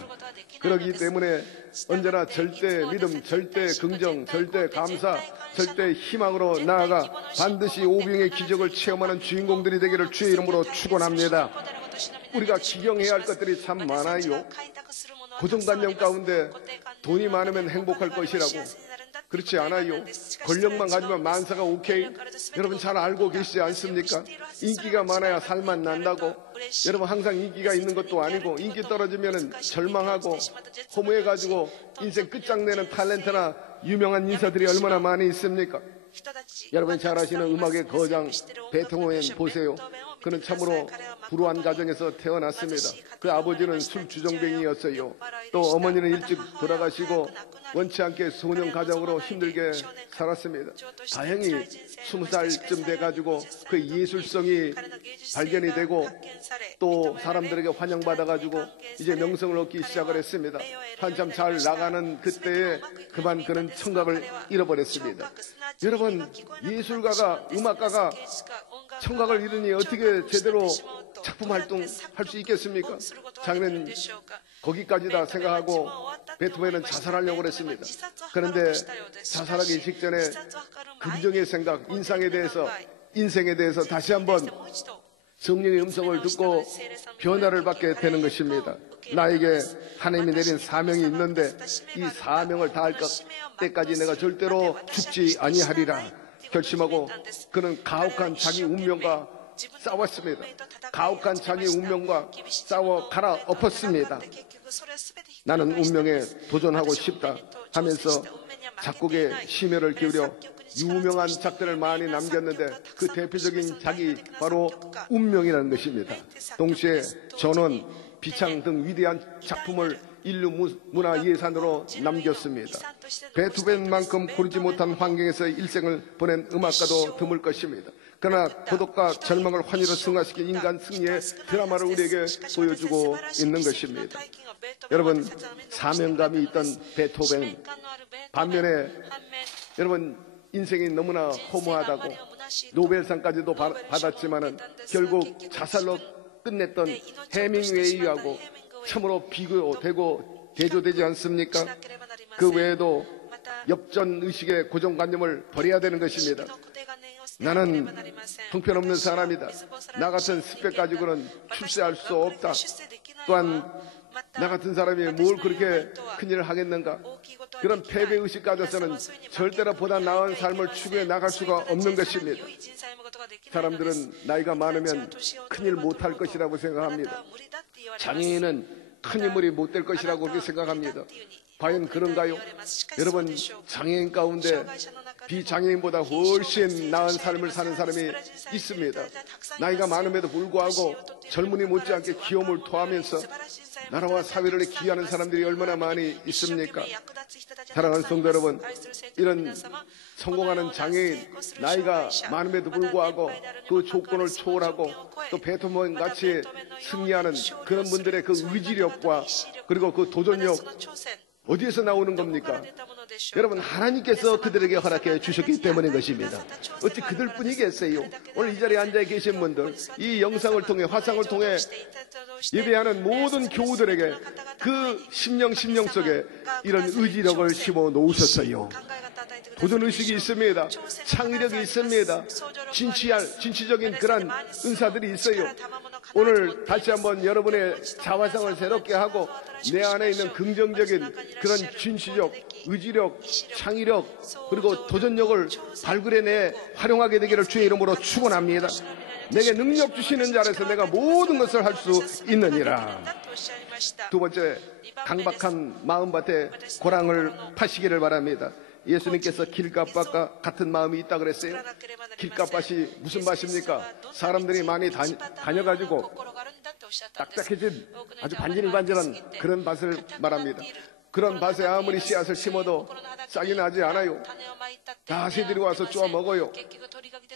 그렇기 때문에 언제나 절대 믿음, 절대 긍정, 절대 감사, 절대 희망으로 나아가 반드시 오병의 기적을 체험하는 주인공들이 되기를 주의 이름으로 축원합니다. 우리가 기경해야 할 것들이 참 많아요. 고정관념 가운데 돈이 많으면 행복할 것이라고. 그렇지 않아요. 권력만 가지면 만사가 오케이. 여러분 잘 알고 계시지 않습니까? 인기가 많아야 살만 난다고. 여러분 항상 인기가 있는 것도 아니고 인기 떨어지면 절망하고 허무해가지고 인생 끝장내는 탤런트나 유명한 인사들이 얼마나 많이 있습니까? 여러분 잘 아시는 음악의 거장 베토벤 보세요. 그는 참으로 불우한 가정에서 태어났습니다. 그 아버지는 술 주정뱅이였어요. 또 어머니는 일찍 돌아가시고 원치 않게 소년 가정으로 힘들게 살았습니다. 다행히 20살쯤 돼가지고 그 예술성이 발견이 되고 또 사람들에게 환영받아가지고 이제 명성을 얻기 시작을 했습니다. 한참 잘 나가는 그때에 그만 그는 청각을 잃어버렸습니다. 여러분, 예술가가, 음악가가 청각을 잃으니 어떻게 제대로 작품 활동할 수 있겠습니까? 자기는 거기까지다 생각하고 베토벤은 자살하려고 했습니다. 그런데 자살하기 직전에 긍정의 생각, 인생에 대해서 다시 한번 성령의 음성을 듣고 변화를 받게 되는 것입니다. 나에게 하나님이 내린 사명이 있는데 이 사명을 다할 때까지 내가 절대로 죽지 아니하리라 결심하고 그는 가혹한 자기 운명과 싸웠습니다. 가혹한 자기 운명과 싸워 갈아엎었습니다. 나는 운명에 도전하고 싶다 하면서 작곡에 심혈을 기울여 유명한 작들을 많이 남겼는데 그 대표적인 작이 바로 운명이라는 것입니다. 동시에 전원, 비창 등 위대한 작품을 인류 문화 예산으로 남겼습니다. 베토벤만큼 고르지 못한 환경에서 일생을 보낸 음악가도 드물 것입니다. 그러나 고독과 절망을 환희로 승화시킨 인간 승리의 드라마를 우리에게 보여주고 있는 것입니다. 여러분, 사명감이 있던 베토벤, 반면에 여러분 인생이 너무나 허무하다고 노벨상까지도 받았지만은 결국 자살로 끝냈던 해밍웨이하고 참으로 비교되고 대조되지 않습니까? 그 외에도 엽전의식의 고정관념을 버려야 되는 것입니다. 나는 형편없는 사람이다. 나 같은 스펙 가지고는 출세할 수 없다. 또한 나 같은 사람이 뭘 그렇게 큰일을 하겠는가? 그런 패배의식 가져서는 절대로 보다 나은 삶을 추구해 나갈 수가 없는 것입니다. 사람들은 나이가 많으면 큰일 못할 것이라고 생각합니다. 장애인은 큰 인물이 못 될 것이라고 그렇게 생각합니다. 과연 그런가요? 여러분, 장애인 가운데 비장애인보다 훨씬 나은 삶을 사는 사람이 있습니다. 나이가 많음에도 불구하고 젊은이 못지않게 기염을 토하면서 나라와 사회를 기여하는 사람들이 얼마나 많이 있습니까? 사랑하는 성도 여러분, 이런 성공하는 장애인, 나이가 많음에도 불구하고 그 조건을 초월하고 또 베토벤 같이 승리하는 그런 분들의 그 의지력과 그리고 그 도전력 어디에서 나오는 겁니까? 여러분, 하나님께서 그들에게 허락해 주셨기 때문인 것입니다. 어찌 그들뿐이겠어요? 오늘 이 자리에 앉아 계신 분들, 이 영상을 통해, 화상을 통해 예배하는 모든 교우들에게 그 심령 속에 이런 의지력을 심어 놓으셨어요. 도전의식이 있습니다. 창의력이 있습니다. 진취적인 그런 은사들이 있어요. 오늘 다시 한번 여러분의 자화상을 새롭게 하고 내 안에 있는 긍정적인 그런 진취적, 의지력, 창의력 그리고 도전력을 발굴해내 활용하게 되기를 주의 이름으로 축원합니다. 내게 능력 주시는 자라서 내가 모든 것을 할 수 있느니라. 두 번째, 강박한 마음밭에 고랑을 파시기를 바랍니다. 예수님께서 길가밭과 같은 마음이 있다 그랬어요. 길가밭이 무슨 밭입니까? 사람들이 많이 다녀가지고 딱딱해진 아주 반질반질한 그런 밭을 말합니다. 그런 밭에 아무리 씨앗을 심어도 싹이 나지 않아요. 다 새들이 와서 쪼아 먹어요.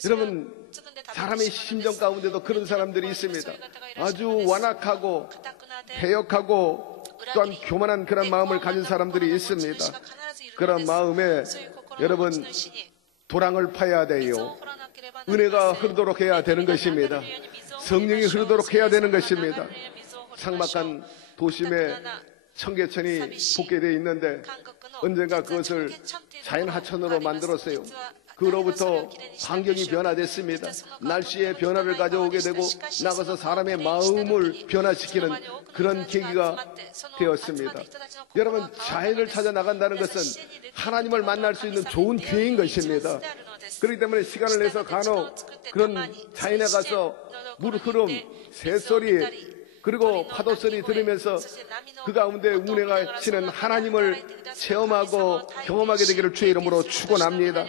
여러분, 사람의 심정 가운데도 그런 사람들이 있습니다. 아주 완악하고 배역하고 또한 교만한 그런 마음을 가진 사람들이 있습니다. 그런 마음에 여러분 도랑을 파야 돼요. 은혜가 흐르도록 해야 되는 것입니다. 성령이 흐르도록 해야 되는 것입니다. 삭막한 도심에 청계천이 붓게 있는데 언젠가 그것을 자연하천으로 만들었어요. 그로부터 환경이 변화됐습니다. 날씨의 변화를 가져오게 되고 나가서 사람의 마음을 변화시키는 그런 계기가 되었습니다. 여러분, 자연을 찾아 나간다는 것은 하나님을 만날 수 있는 좋은 기회인 것입니다. 그렇기 때문에 시간을 내서 간혹 그런 자연에 가서 물 흐름, 새소리, 그리고 파도 소리 들으면서 그 가운데 운행하시는 하나님을 체험하고 경험하게 되기를 주의 이름으로 축원합니다.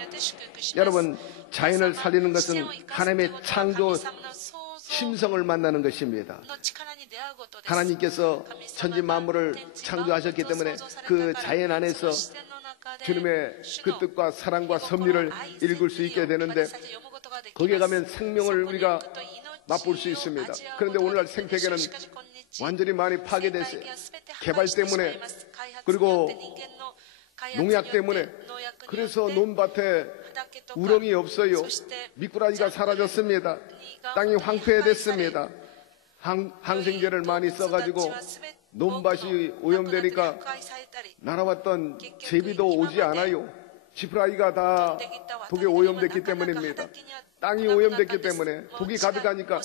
여러분, 자연을 살리는 것은 하나님의 창조 심성을 만나는 것입니다. 하나님께서 천지 만물을 창조하셨기 때문에 그 자연 안에서 주님의 그 뜻과 사랑과 섭리를 읽을 수 있게 되는데, 거기에 가면 생명을 우리가 맛볼 수 있습니다. 그런데 오늘날 생태계는 완전히 많이 파괴됐어요. 개발 때문에, 그리고 농약 때문에. 그래서 논밭에 우렁이 없어요. 미꾸라지가 사라졌습니다. 땅이 황폐해됐습니다. 항생제를 많이 써가지고 논밭이 오염되니까 날아왔던 제비도 오지 않아요. 지푸라기가 다 독에 오염됐기 때문입니다. 땅이 오염됐기 때문에 독이 가득하니까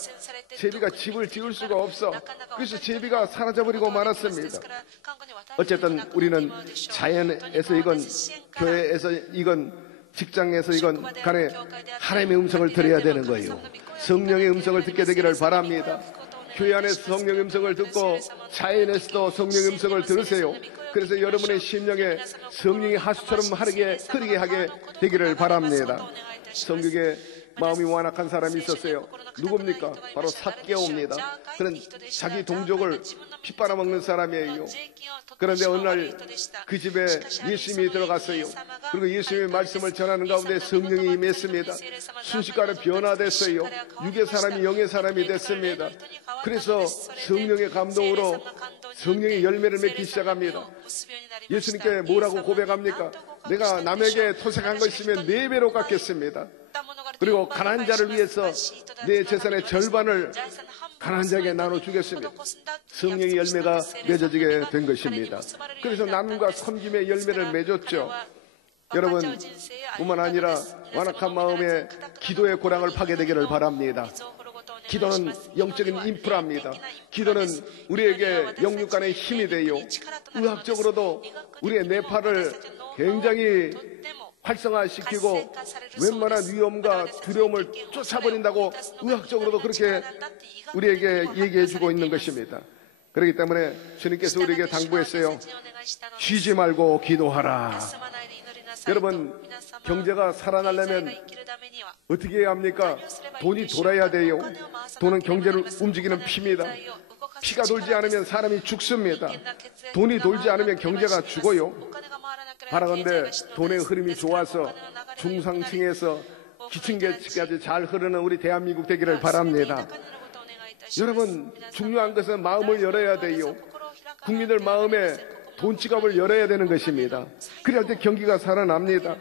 제비가 집을 지을 수가 없어. 그래서 제비가 사라져버리고 말았습니다. 어쨌든 우리는 자연에서 이건, 교회에서 이건, 직장에서 이건 간에 하나님의 음성을 들어야 되는 거예요. 성령의 음성을 듣게 되기를 바랍니다. 교회 안에서 성령의 음성을 듣고 자연에서도 성령의 음성을 들으세요. 그래서 여러분의 심령에 성령의 하수처럼 흐르게 하게 되기를 바랍니다. 성경에 마음이 완악한 사람이 있었어요. 누굽니까? 바로 삭개오입니다. 그는 자기 동족을 핏바라먹는 사람이에요. 그런데 어느 날 그 집에 예수님이 들어갔어요. 그리고 예수님의 말씀을 전하는 가운데 성령이 임했습니다. 순식간에 변화됐어요. 육의 사람이 영의 사람이 됐습니다. 그래서 성령의 감동으로 성령의 열매를 맺기 시작합니다. 예수님께 뭐라고 고백합니까? 내가 남에게 토색한 거 있으면 4배로 갚겠습니다. 그리고 가난한 자를 위해서 내 재산의 절반을 가난한 자에게 나눠주겠습니다. 성령의 열매가 맺어지게 된 것입니다. 그래서 나눔과 섬김의 열매를 맺었죠. 여러분, 뿐만 아니라 완악한 마음에 기도의 고랑을 파게 되기를 바랍니다. 기도는 영적인 인프라입니다. 기도는 우리에게 영육 간의 힘이 되요, 의학적으로도 우리의 뇌파를 굉장히 활성화시키고 웬만한 위험과 두려움을 쫓아버린다고 의학적으로도 그렇게 우리에게 얘기해주고 있는 것입니다. 그렇기 때문에 주님께서 우리에게 당부했어요. 쉬지 말고 기도하라. 여러분, 경제가 살아나려면 어떻게 해야 합니까? 돈이 돌아야 돼요. 돈은 경제를 움직이는 피입니다. 피가 돌지 않으면 사람이 죽습니다. 돈이 돌지 않으면 경제가 죽어요. 바라건대 돈의 흐름이 좋아서 중상층에서 기층계층까지 잘 흐르는 우리 대한민국 되기를 바랍니다. 여러분, 중요한 것은 마음을 열어야 돼요. 국민들 마음에 돈 지갑을 열어야 되는 것입니다. 그래야 때 경기가 살아납니다.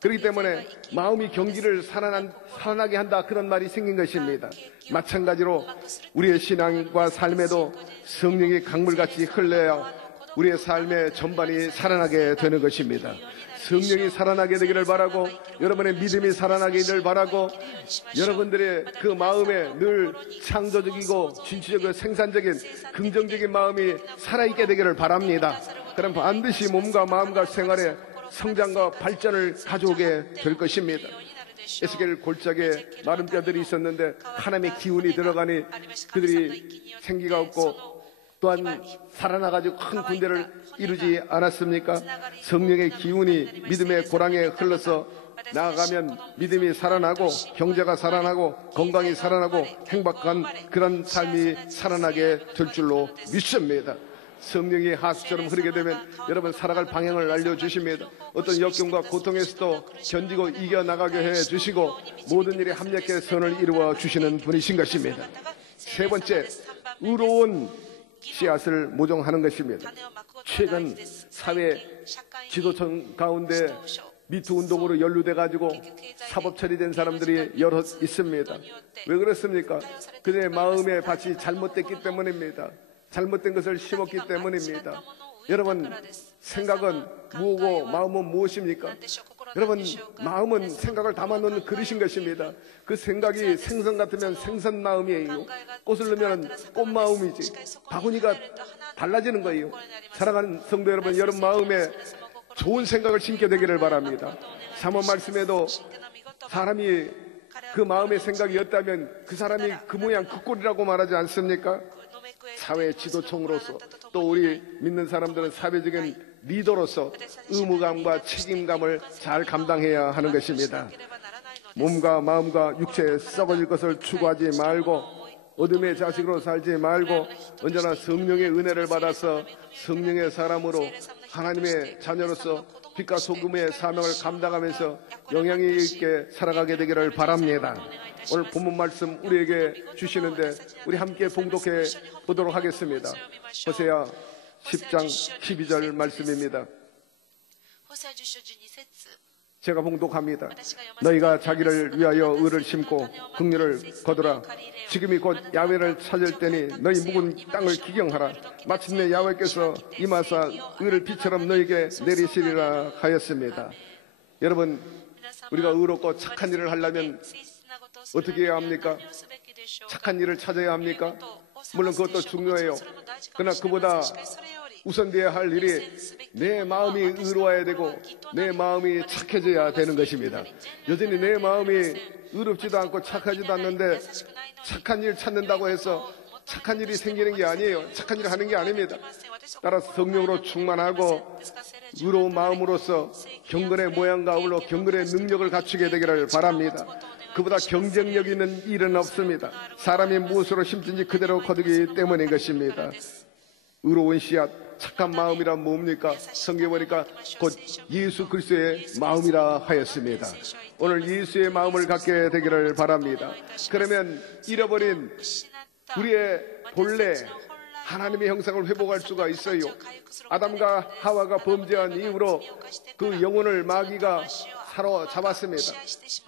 그렇기 때문에 마음이 경기를 살아나게 한다, 그런 말이 생긴 것입니다. 마찬가지로 우리의 신앙과 삶에도 성령이 강물같이 흘러야 우리의 삶의 전반이 살아나게 되는 것입니다. 성령이 살아나게 되기를 바라고, 여러분의 믿음이 살아나기를 바라고, 여러분들의 그 마음에 늘 창조적이고 진취적이고 생산적인 긍정적인 마음이 살아있게 되기를 바랍니다. 그럼 반드시 몸과 마음과 생활에 성장과 발전을 가져오게 될 것입니다. 에스겔 골짜기에 마른 뼈들이 있었는데 하나님의 기운이 들어가니 그들이 생기가 없고 또한 살아나가지고 큰 군대를 이루지 않았습니까? 성령의 기운이 믿음의 고랑에 흘러서 나아가면 믿음이 살아나고 경제가 살아나고 건강이 살아나고 행복한 그런 삶이 살아나게 될 줄로 믿습니다. 성령이 하수처럼 흐르게 되면 여러분 살아갈 방향을 알려주십니다. 어떤 역경과 고통에서도 견디고 이겨나가게 해주시고 모든 일에 합력해 선을 이루어 주시는 분이신 것입니다. 세 번째, 의로운 씨앗을 모종하는 것입니다. 최근 사회 지도층 가운데 미투 운동으로 연루돼 가지고 사법 처리된 사람들이 여럿 있습니다. 왜 그렇습니까? 그들의 마음의 밭이 잘못됐기 때문입니다. 잘못된 것을 심었기 때문입니다. 여러분, 생각은 무엇고 마음은 무엇입니까? 여러분, 마음은 생각을 담아놓는 그릇인 것입니다. 그 생각이 생선 같으면 생선 마음이에요. 꽃을 넣으면 꽃 마음이지. 바구니가 달라지는 거예요. 사랑하는 성도 여러분, 여러분 마음에 좋은 생각을 심게 되기를 바랍니다. 사모 말씀에도 사람이 그 마음의 생각이었다면 그 사람이 그 모양 그 꼴이라고 말하지 않습니까? 사회 지도층으로서 또 우리 믿는 사람들은 사회적인 리더로서 의무감과 책임감을 잘 감당해야 하는 것입니다. 몸과 마음과 육체에 썩어질 것을 추구하지 말고 어둠의 자식으로 살지 말고 언제나 성령의 은혜를 받아서 성령의 사람으로 하나님의 자녀로서 빛과 소금의 사명을 감당하면서 영향이 있게 살아가게 되기를 바랍니다. 오늘 본문 말씀 우리에게 주시는데 우리 함께 봉독해 보도록 하겠습니다. 호세아 10장 12절 말씀입니다. 제가 봉독합니다. 너희가 자기를 위하여 의를 심고 긍휼을 거두라. 지금이 곧 야훼를 찾을 때니 너희 묵은 땅을 기경하라. 마침내 야훼께서 임하사 의를 비처럼 너희에게 내리시리라 하였습니다. 여러분, 우리가 의롭고 착한 일을 하려면 어떻게 해야 합니까? 착한 일을 찾아야 합니까? 물론 그것도 중요해요. 그러나 그보다 우선되어야 할 일이 내 마음이 의로워야 되고 내 마음이 착해져야 되는 것입니다. 여전히 내 마음이 의롭지도 않고 착하지도 않는데 착한 일 찾는다고 해서 착한 일이 생기는 게 아니에요. 착한 일을 하는 게 아닙니다. 따라서 성령으로 충만하고 의로운 마음으로서 경건의 모양과 아울러 경건의 능력을 갖추게 되기를 바랍니다. 그보다 경쟁력 있는 일은 없습니다. 사람이 무엇으로 심든지 그대로 거두기 때문인 것입니다. 의로운 씨앗, 착한 마음이란 뭡니까? 성경에 보니까 곧 예수 그리스도의 마음이라 하였습니다. 오늘 예수의 마음을 갖게 되기를 바랍니다. 그러면 잃어버린 우리의 본래 하나님의 형상을 회복할 수가 있어요. 아담과 하와가 범죄한 이후로 그 영혼을 마귀가 사로잡았습니다.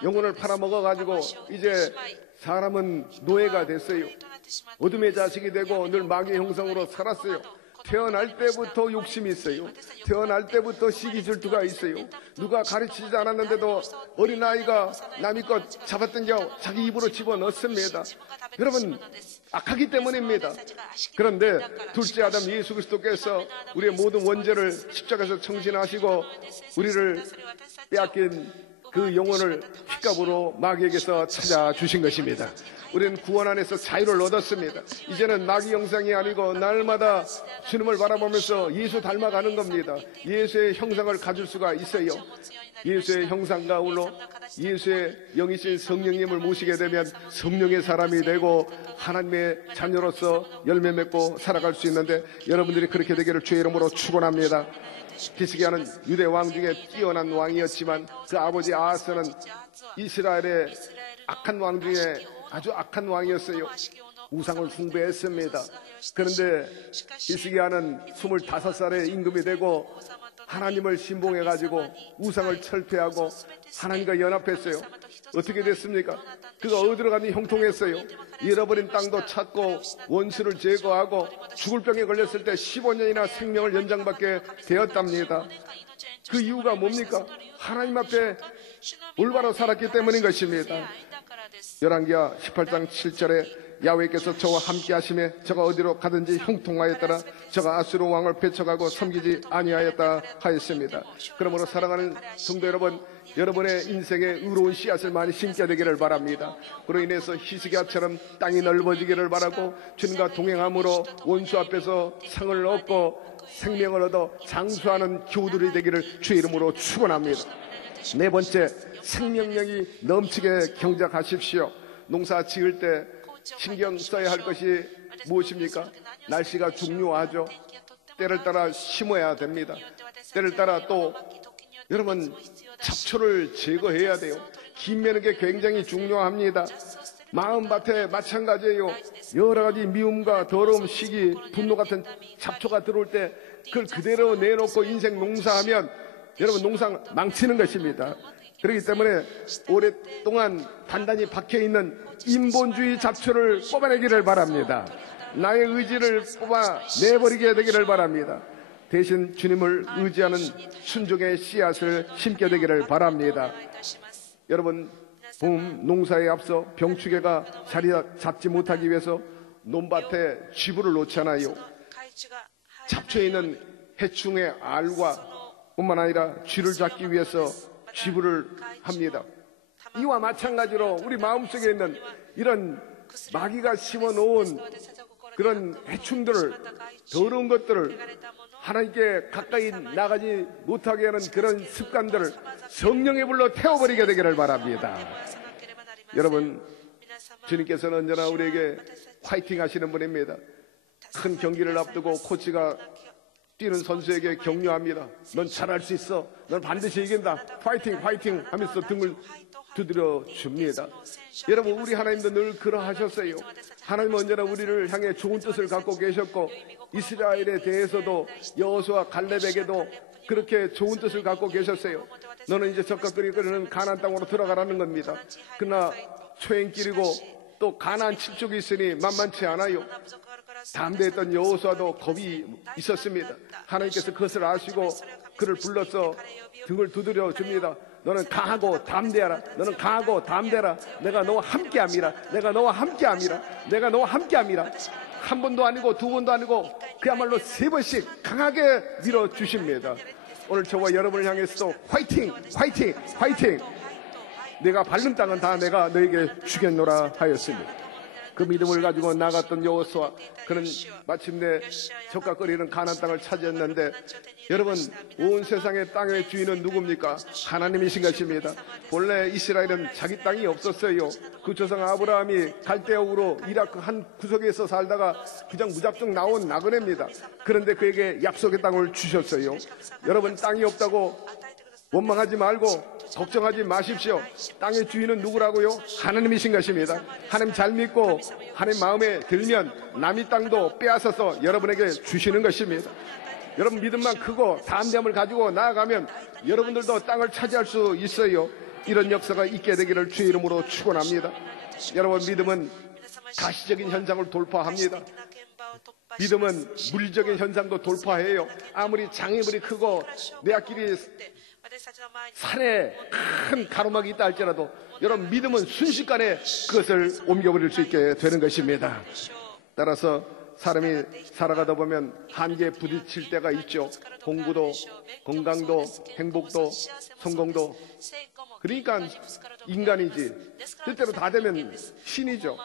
영혼을 팔아먹어가지고 이제 사람은 노예가 됐어요. 어둠의 자식이 되고 늘 마귀의 형상으로 살았어요. 태어날 때부터 욕심이 있어요. 태어날 때부터 시기 질투가 있어요. 누가 가르치지 않았는데도 어린아이가 남의 것 잡아당겨 자기 입으로 집어넣습니다. 여러분, 악하기 때문입니다. 그런데 둘째 아담 예수 그리스도께서 우리의 모든 원죄를 십자가에서 청신하시고 우리를 빼앗긴 그 영혼을 핏값으로 마귀에게서 찾아주신 것입니다. 우리는 구원 안에서 자유를 얻었습니다. 이제는 마귀 형상이 아니고 날마다 주님을 바라보면서 예수 닮아가는 겁니다. 예수의 형상을 가질 수가 있어요. 예수의 형상과 아울러 예수의 영이신 성령님을 모시게 되면 성령의 사람이 되고 하나님의 자녀로서 열매 맺고 살아갈 수 있는데 여러분들이 그렇게 되기를 주의 이름으로 축원합니다. 히스기야는 유대 왕 중에 뛰어난 왕이었지만 그 아버지 아하스는 이스라엘의 악한 왕 중에 아주 악한 왕이었어요. 우상을 숭배했습니다. 그런데 히스기야는 25살에 임금이 되고 하나님을 신봉해가지고 우상을 철폐하고 하나님과 연합했어요. 어떻게 됐습니까? 그가 어디로 가니 형통했어요. 잃어버린 땅도 찾고 원수를 제거하고 죽을 병에 걸렸을 때 15년이나 생명을 연장받게 되었답니다. 그 이유가 뭡니까? 하나님 앞에 올바로 살았기 때문인 것입니다. 열왕기하 18장 7절에 야훼께서 저와 함께 하심에 저가 어디로 가든지 형통하였더라. 저가 아수르 왕을 배척하고 섬기지 아니하였다 하였습니다. 그러므로 사랑하는 성도 여러분, 여러분의 인생에 의로운 씨앗을 많이 심게 되기를 바랍니다. 그로 인해서 히스기야처럼 땅이 넓어지기를 바라고 주님과 동행함으로 원수 앞에서 상을 얻고 생명을 얻어 장수하는 교우들이 되기를 주의 이름으로 축원합니다. 네 번째, 생명력이 넘치게 경작하십시오. 농사 지을 때 신경 써야 할 것이 무엇입니까? 날씨가 중요하죠. 때를 따라 심어야 됩니다. 때를 따라 또 여러분 잡초를 제거해야 돼요. 김 매는 게 굉장히 중요합니다. 마음밭에 마찬가지예요. 여러 가지 미움과 더러움, 시기, 분노 같은 잡초가 들어올 때 그걸 그대로 내놓고 인생 농사하면 여러분 농사 망치는 것입니다. 그렇기 때문에 오랫동안 단단히 박혀있는 인본주의 잡초를 뽑아내기를 바랍니다. 나의 의지를 뽑아내버리게 되기를 바랍니다. 대신 주님을 의지하는 순종의 씨앗을 심게 되기를 바랍니다. 여러분, 봄 농사에 앞서 병추개가 자리 잡지 못하기 위해서 논밭에 쥐부를 놓잖아요. 잡초에 있는 해충의 알과 뿐만 아니라 쥐를 잡기 위해서 쥐부를 합니다. 이와 마찬가지로 우리 마음속에 있는 이런 마귀가 심어놓은 그런 해충들을, 더러운 것들을, 하나님께 가까이 나가지 못하게 하는 그런 습관들을 성령의 불로 태워버리게 되기를 바랍니다. 여러분, 주님께서는 언제나 우리에게 화이팅 하시는 분입니다. 큰 경기를 앞두고 코치가 뛰는 선수에게 격려합니다. 넌 잘할 수 있어. 넌 반드시 이긴다. 파이팅 파이팅 하면서 등을 두드려 줍니다. 여러분, 우리 하나님도 늘 그러하셨어요. 하나님은 언제나 우리를 향해 좋은 뜻을 갖고 계셨고, 이스라엘에 대해서도 여호수아 갈렙에게도 그렇게 좋은 뜻을 갖고 계셨어요. 너는 이제 적각거리 끓는 가나안 땅으로 들어가라는 겁니다. 그러나 초행길이고 또 가나안 칠족이 있으니 만만치 않아요. 담대했던 여호수아도 겁이 있었습니다. 하나님께서 그것을 아시고 그를 불러서 등을 두드려 줍니다. 너는 강하고 담대하라. 너는 강하고 담대하라. 내가 너와 함께함이라. 내가 너와 함께함이라. 내가 너와 함께함이라. 한 번도 아니고 두 번도 아니고 그야말로 세 번씩 강하게 밀어주십니다. 오늘 저와 여러분을 향해서도 화이팅 화이팅 화이팅. 내가 밟는 땅은 다 내가 너에게 주겠노라 하였습니다. 그 믿음을 가지고 나갔던 여호수아, 그는 마침내 적각거리는 가나안 땅을 차지했는데, 여러분, 온 세상의 땅의 주인은 누굽니까? 하나님이신 것입니다. 본래 이스라엘은 자기 땅이 없었어요. 그 조상 아브라함이 갈대옥으로 이라크 한 구석에서 살다가 그냥 무작정 나온 나그네입니다. 그런데 그에게 약속의 땅을 주셨어요. 여러분, 땅이 없다고 원망하지 말고 걱정하지 마십시오. 땅의 주인은 누구라고요? 하나님이신 것입니다. 하나님 잘 믿고 하나님 마음에 들면 남의 땅도 빼앗아서 여러분에게 주시는 것입니다. 여러분, 믿음만 크고 담대함을 가지고 나아가면 여러분들도 땅을 차지할 수 있어요. 이런 역사가 있게 되기를 주의 이름으로 축원합니다. 여러분, 믿음은 가시적인 현상을 돌파합니다. 믿음은 물리적인 현상도 돌파해요. 아무리 장애물이 크고 내 앞길이 산에 큰 가로막이 있다 할지라도 여러분, 믿음은 순식간에 그것을 옮겨버릴 수 있게 되는 것입니다. 따라서 사람이 살아가다 보면 한계에 부딪힐 때가 있죠. 공부도, 건강도, 행복도, 성공도. 그러니까 인간이지. 그때로 다 되면 신이죠.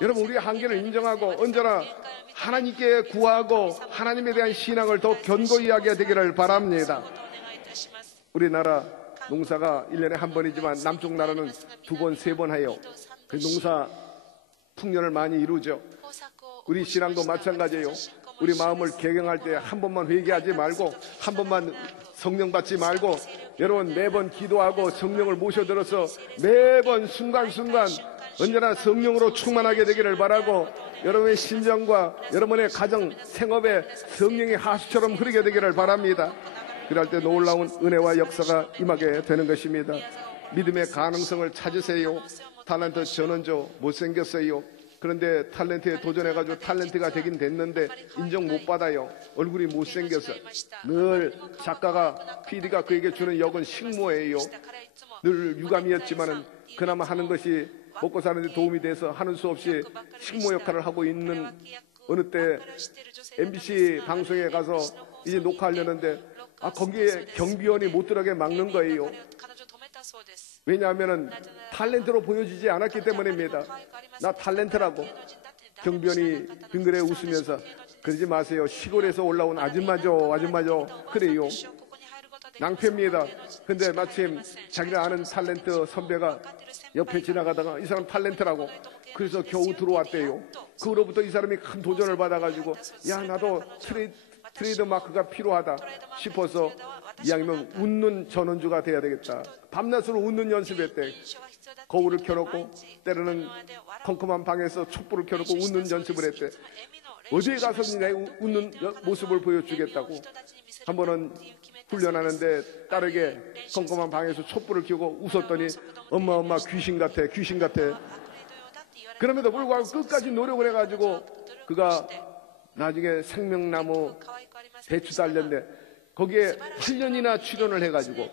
여러분, 우리의 한계를 인정하고 언제나 하나님께 구하고 하나님에 대한 신앙을 더 견고히 하게 되기를 바랍니다. 우리나라 농사가 1년에 한 번이지만 남쪽 나라는 두 번, 세 번 해요. 그 농사 풍년을 많이 이루죠. 우리 신앙도 마찬가지예요. 우리 마음을 개경할 때 한 번만 회개하지 말고, 한 번만 성령 받지 말고, 여러분 매번 기도하고 성령을 모셔들어서 매번 순간순간 언제나 성령으로 충만하게 되기를 바라고, 여러분의 심정과 여러분의 가정, 생업에 성령의 하수처럼 흐르게 되기를 바랍니다. 그럴 때 놀라운 은혜와 역사가 임하게 되는 것입니다. 믿음의 가능성을 찾으세요. 탤런트 전원조 못생겼어요. 그런데 탤런트에 도전해가지고 탤런트가 되긴 됐는데 인정 못 받아요. 얼굴이 못생겨서. 늘 작가가, PD가 그에게 주는 역은 식모예요. 늘 유감이었지만은 그나마 하는 것이 먹고 사는 데 도움이 돼서 하는 수 없이 식모 역할을 하고 있는 어느 때 MBC 방송에 가서 이제 녹화하려는데 거기에 경비원이 못 들어가게 막는 거예요. 왜냐하면 탤런트로 보여지지 않았기 때문입니다. 나 탤런트라고. 경비원이 빙그레 웃으면서 그러지 마세요. 시골에서 올라온 아줌마죠. 그래요. 낭패입니다. 근데 마침 자기가 아는 탤런트 선배가 옆에 지나가다가 이 사람 탤런트라고, 그래서 겨우 들어왔대요. 그로부터 이 사람이 큰 도전을 받아가지고 야, 나도 트레이드 마크가 필요하다 싶어서 이왕이면 웃는 전원주가 돼야 되겠다. 밤낮으로 웃는 연습했대. 거울을 켜놓고 때로는 컴컴한 방에서 촛불을 켜놓고 웃는 연습을 했대. 어디에 가서 내 웃는 모습을 보여주겠다고. 한 번은 훈련하는데 딸에게 컴컴한 방에서 촛불을 켜고 웃었더니 엄마 귀신 같아. 그럼에도 불구하고 끝까지 노력을 해가지고 그가 나중에 생명나무 배추 달렸는데 거기에 8년이나 출연을 해가지고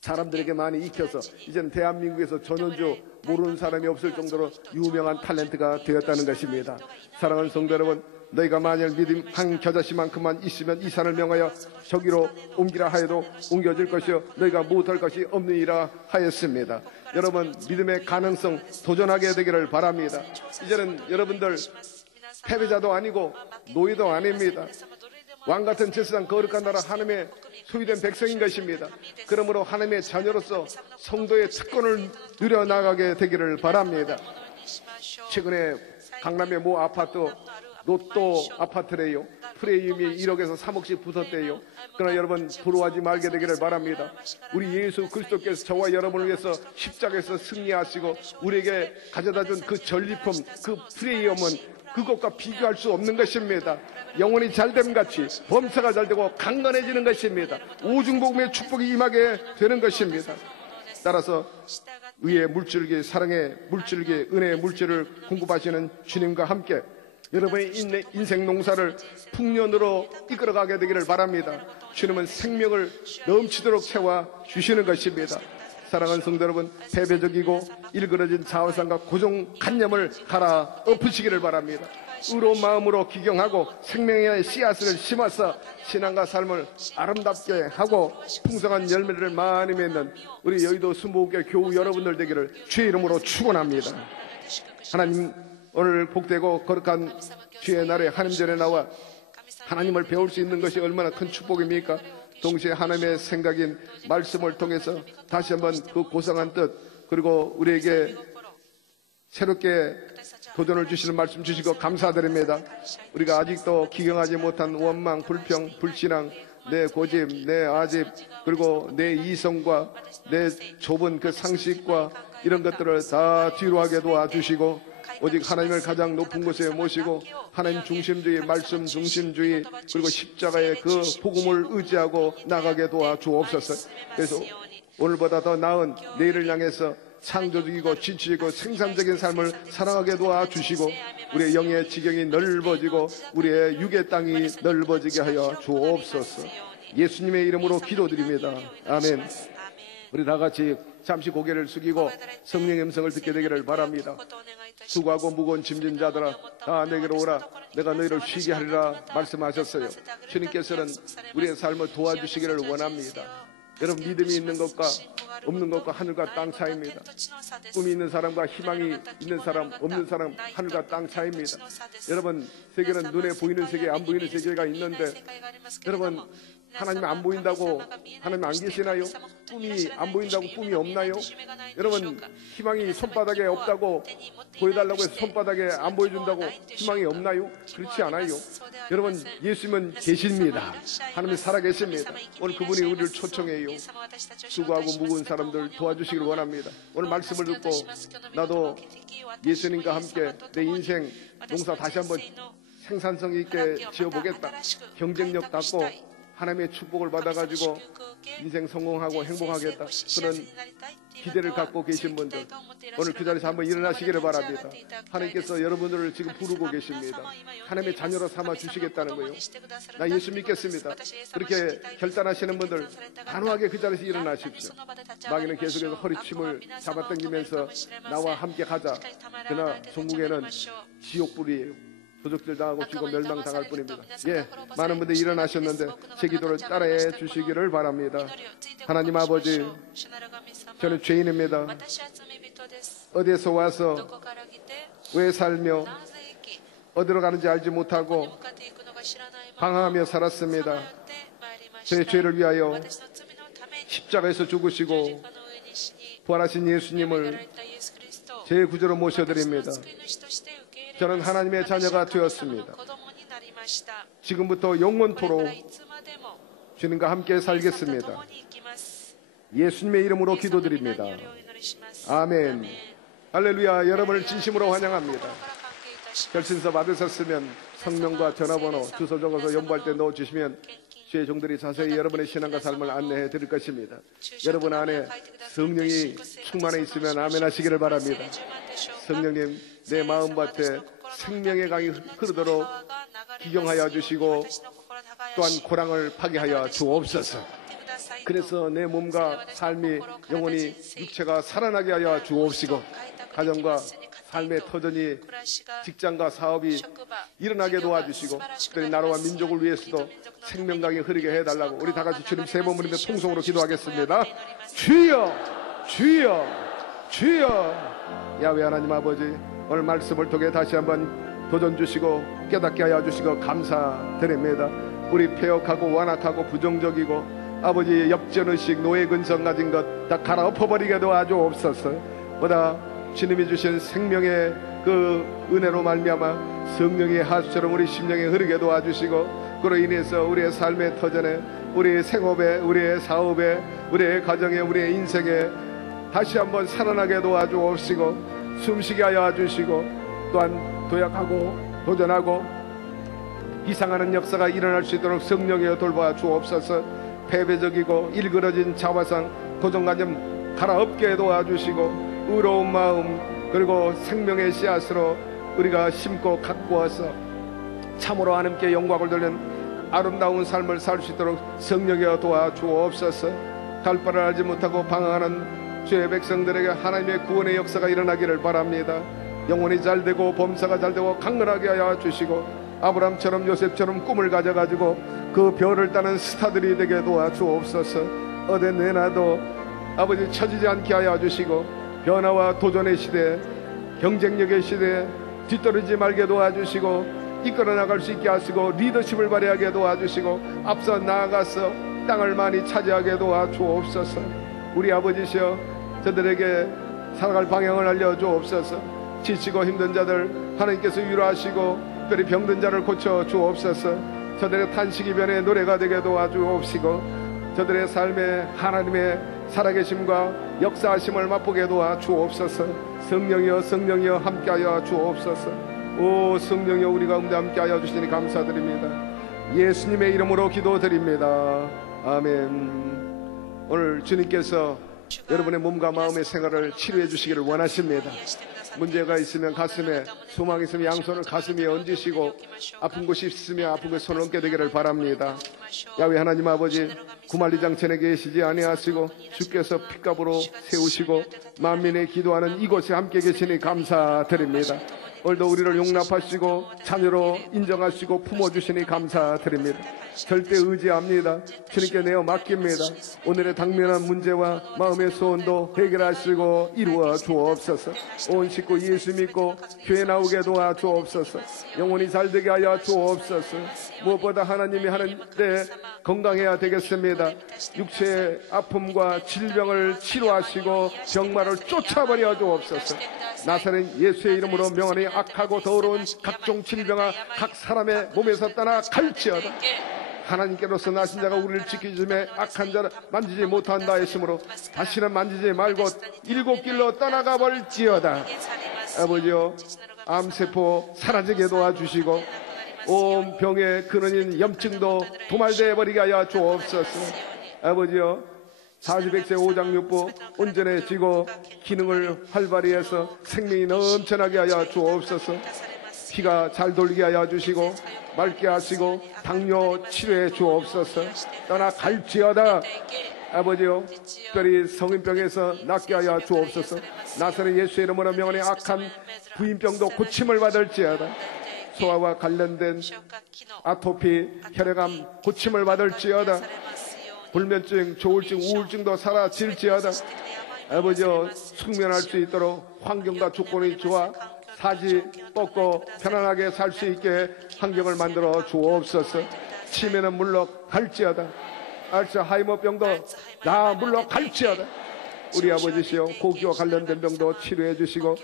사람들에게 많이 익혀서 이제는 대한민국에서 전원주 모르는 사람이 없을 정도로 유명한 탤런트가 되었다는 것입니다. 사랑하는 성도 여러분, 너희가 만약 믿음 한 겨자씨만큼만 있으면 이 산을 명하여 저기로 옮기라 하여도 옮겨질 것이요 너희가 못할 것이 없느니라 하였습니다. 여러분, 믿음의 가능성 도전하게 되기를 바랍니다. 이제는 여러분들 패배자도 아니고 노예도 아닙니다. 왕같은 제사장 거룩한 나라 하나님의 소유된 백성인 것입니다. 그러므로 하나님의 자녀로서 성도의 특권을 누려나가게 되기를 바랍니다. 최근에 강남의 모 아파트 로또 아파트래요. 프레임이 1억에서 3억씩 붙었대요. 그러나 여러분 부러워하지 말게 되기를 바랍니다. 우리 예수 그리스도께서 저와 여러분을 위해서 십자가에서 승리하시고 우리에게 가져다준 그 전리품, 그 프레임은 그것과 비교할 수 없는 것입니다. 영혼이 잘됨 같이 범사가 잘되고 강건해지는 것입니다. 오중복음의 축복이 임하게 되는 것입니다. 따라서 의의 물줄기, 사랑의 물줄기, 은혜의 물질을 공급하시는 주님과 함께 여러분의 인생 농사를 풍년으로 이끌어가게 되기를 바랍니다. 주님은 생명을 넘치도록 채워주시는 것입니다. 사랑하는 성도 여러분, 패배적이고 일그러진 자화상과 고정관념을 갈아엎으시기를 바랍니다. 의로운 마음으로 기경하고 생명의 씨앗을 심어서 신앙과 삶을 아름답게 하고 풍성한 열매를 많이 맺는 우리 여의도 순복음교회 교우 여러분들 되기를 주의 이름으로 축원합니다. 하나님, 오늘 복되고 거룩한 주의 날에 하나님 전에 나와 하나님을 배울 수 있는 것이 얼마나 큰 축복입니까? 동시에 하나님의 생각인 말씀을 통해서 다시 한번 그 고상한 뜻, 그리고 우리에게 새롭게 도전을 주시는 말씀 주시고 감사드립니다. 우리가 아직도 기경하지 못한 원망, 불평, 불신앙, 내 고집, 내 아집, 그리고 내 이성과 내 좁은 그 상식과 이런 것들을 다 뒤로 하게 도와주시고 오직 하나님을 가장 높은 곳에 모시고 하나님 중심주의, 말씀 중심주의, 그리고 십자가의 그 복음을 의지하고 나가게 도와주옵소서. 그래서 오늘보다 더 나은 내일을 향해서 창조적이고 진취적이고 생산적인 삶을 살아가게 도와주시고 우리의 영의 지경이 넓어지고 우리의 육의 땅이 넓어지게 하여 주옵소서. 예수님의 이름으로 기도드립니다. 아멘. 우리 다 같이 잠시 고개를 숙이고 성령의 음성을 듣게 되기를 바랍니다. 수고하고 무거운 짐진 자들아 다 내게로 오라, 내가 너희를 쉬게 하리라 말씀하셨어요. 주님께서는 우리의 삶을 도와주시기를 원합니다. 여러분, 믿음이 있는 것과 없는 것과 하늘과 땅 차이입니다. 꿈이 있는 사람과 희망이 있는 사람, 없는 사람, 하늘과 땅 차이입니다. 여러분, 세계는 눈에 보이는 세계, 안 보이는 세계가 있는데 여러분, 하나님 안 보인다고 하나님 안 계시나요? 꿈이 안 보인다고 꿈이 없나요? 여러분, 희망이 손바닥에 없다고 보여달라고 해서 손바닥에 안 보여준다고 희망이 없나요? 그렇지 않아요. 여러분, 예수님은 계십니다. 하나님이 살아계십니다. 오늘 그분이 우리를 초청해요. 수고하고 무거운 사람들 도와주시길 원합니다. 오늘 말씀을 듣고 나도 예수님과 함께 내 인생 농사 다시 한번 생산성 있게 지어보겠다, 경쟁력 닦고 하나님의 축복을 받아가지고 인생 성공하고 행복하겠다, 그런 기대를 갖고 계신 분들 오늘 그 자리에서 한번 일어나시기를 바랍니다. 하나님께서 여러분들을 지금 부르고 계십니다. 하나님의 자녀로 삼아 주시겠다는 거예요. 나 예수 믿겠습니다. 그렇게 결단하시는 분들 단호하게 그 자리에서 일어나십시오. 마귀는 계속해서 허리춤을 잡아당기면서 나와 함께 가자. 그러나 전국에는 지옥불이에요. 도적질 당하고 죽어 멸망당할 뿐입니다. 예, 많은 분들이 일어나셨는데 제 기도를 따라해 주시기를 바랍니다. 하나님 아버지, 저는 죄인입니다. 어디에서 와서 왜 살며 어디로 가는지 알지 못하고 방황하며 살았습니다. 제 죄를 위하여 십자가에서 죽으시고 부활하신 예수님을 제 구주로 모셔드립니다. 저는 하나님의 자녀가 되었습니다. 지금부터 영원토록 주님과 함께 살겠습니다. 예수님의 이름으로 기도드립니다. 아멘. 할렐루야. 여러분을 진심으로 환영합니다. 결신서 받으셨으면 성명과 전화번호, 주소 적어서 연부할 때 넣어주시면 주의 종들이 자세히 여러분의 신앙과 삶을 안내해 드릴 것입니다. 여러분 안에 성령이 충만해 있으면 아멘 하시기를 바랍니다. 성령님, 내 마음밭에 생명의 강이 흐르도록 기경하여 주시고 또한 고랑을 파괴하여 주옵소서. 그래서 내 몸과 삶이 영혼이 육체가 살아나게 하여 주옵시고 가정과 삶의 터전이 직장과 사업이 일어나게 도와주시고 특별히 나라와 민족을 위해서도 생명강이 흐르게 해달라고 우리 다같이 주님 세 번 부르며 통성으로 기도하겠습니다. 주여, 주여, 주여. 야훼 하나님 아버지, 오늘 말씀을 통해 다시 한번 도전 주시고 깨닫게 하여 주시고 감사드립니다. 우리 폐역하고 완악하고 부정적이고 아버지 역전의식 노예 근성 가진 것 다 갈아엎어버리게 도와주옵소서. 보다 주님이 주신 생명의 그 은혜로 말미암아 성령의 하수처럼 우리 심령에 흐르게 도와주시고, 그로 인해서 우리의 삶의 터전에, 우리의 생업에, 우리의 사업에, 우리의 가정에, 우리의 인생에 다시 한번 살아나게 도와주옵시고 숨쉬게 하여 주시고, 또한 도약하고 도전하고 이상하는 역사가 일어날 수 있도록 성령이여 돌봐 주옵소서. 패배적이고 일그러진 자화상 고정관념 갈아엎게 도와주시고, 의로운 마음 그리고 생명의 씨앗으로 우리가 심고 가꾸어서 참으로 하나님께 영광을 돌리는 아름다운 삶을 살 수 있도록 성령이여 도와주옵소서. 갈 바를 알지 못하고 방황하는 주의 백성들에게 하나님의 구원의 역사가 일어나기를 바랍니다. 영혼이 잘되고 범사가 잘되고 강건하게 하여 주시고, 아브람처럼 요셉처럼 꿈을 가져가지고 그 별을 따는 스타들이 되게 도와주옵소서. 어디 내놔도 아버지 처지지 않게 하여 주시고, 변화와 도전의 시대, 경쟁력의 시대 뒤떨어지지 말게 도와주시고, 이끌어 나갈 수 있게 하시고 리더십을 발휘하게 도와주시고, 앞서 나아가서 땅을 많이 차지하게 도와주옵소서. 우리 아버지시여, 저들에게 살아갈 방향을 알려주옵소서. 지치고 힘든 자들 하나님께서 위로하시고 특별히 병든 자를 고쳐 주옵소서. 저들의 탄식이 변해 노래가 되게 도와주옵시고, 저들의 삶에 하나님의 살아계심과 역사하심을 맛보게 도와주옵소서. 성령이여 성령이여 함께하여 주옵소서. 오 성령이여 우리 가운데 함께하여 주시니 감사드립니다. 예수님의 이름으로 기도드립니다. 아멘. 오늘 주님께서 여러분의 몸과 마음의 생활을 치료해 주시기를 원하십니다. 문제가 있으면 가슴에, 소망이 있으면 양손을 가슴에 얹으시고, 아픈 곳이 있으면 아픈 곳에 손을 얹게 되기를 바랍니다. 야훼 하나님 아버지, 구말리장 전에 계시지 아니하시고 주께서 핏값으로 세우시고 만민의 기도하는 이곳에 함께 계시니 감사드립니다. 오늘도 우리를 용납하시고 자녀로 인정하시고 품어주시니 감사드립니다. 절대 의지합니다. 주님께 내어 맡깁니다. 오늘의 당면한 문제와 마음의 소원도 해결하시고 이루어 주옵소서. 온 식구 예수 믿고 교회 나오게 도와 주옵소서. 영혼이 잘되게 하여 주옵소서. 무엇보다 하나님이 하는 때 건강해야 되겠습니다. 육체의 아픔과 질병을 치료하시고 병마를 쫓아버려 주옵소서. 나사렛 예수의 이름으로 명하니 악하고 더러운 각종 질병아 각 사람의 몸에서 떠나 갈지어다. 하나님께로서 나신 자가 우리를 지키시며 악한 자를 만지지 못한다 했으므로 다시는 만지지 말고 일곱 길로 떠나가 볼지어다. 아버지여, 암세포 사라지게 도와주시고 온 병의 근원인 염증도 도말되어 버리게 하여 주옵소서. 아버지여, 40백세 5장 6부 온전해지고 기능을 활발히 해서 생명이 넘쳐나게 하여 주옵소서. 피가 잘 돌게 하여 주시고 맑게 하시고 당뇨 치료해 주옵소서. 떠나갈지어다. 아버지요, 특별히 성인병에서 낫게 하여 주옵소서. 나사렛 예수의 이름으로 명하니 악한 부인병도 고침을 받을지어다. 소화와 관련된 아토피, 혈액암 고침을 받을지어다. 불면증, 조울증, 우울증도 사라질지어다. 아버지여, 숙면할 수 있도록 환경과 조건이 좋아 사지 뻗고 편안하게 살 수 있게 환경을 만들어 주옵소서. 치매는 물러갈지어다. 알츠하이머병도 다 물러갈지어다. 우리 아버지시여, 고기와 관련된 병도 치료해 주시고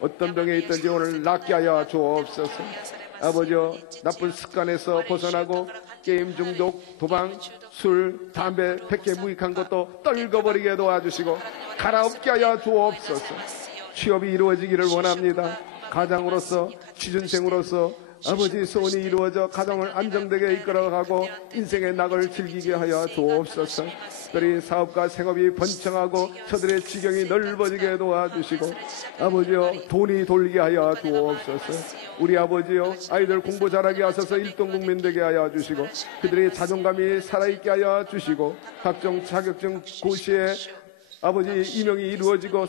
어떤 병에 있든지 오늘 낫게 하여 주옵소서. 아버지여, 나쁜 습관에서 벗어나고 게임 중독, 도박, 술, 담배, 백해 무익한 것도 떨궈버리게 도와주시고 갈아엎게 하여 주옵소서. 취업이 이루어지기를 원합니다. 가장으로서, 취준생으로서 아버지 소원이 이루어져 가정을 안정되게 이끌어가고 인생의 낙을 즐기게 하여 주옵소서. 특별히 사업과 생업이 번창하고 저들의 지경이 넓어지게 도와주시고 아버지여, 돈이 돌게 하여 주옵소서. 우리 아버지여, 아이들 공부 잘하게 하셔서 1등 국민 되게 하여 주시고 그들의 자존감이 살아있게 하여 주시고 각종 자격증 고시에 아버지 임용이 이루어지고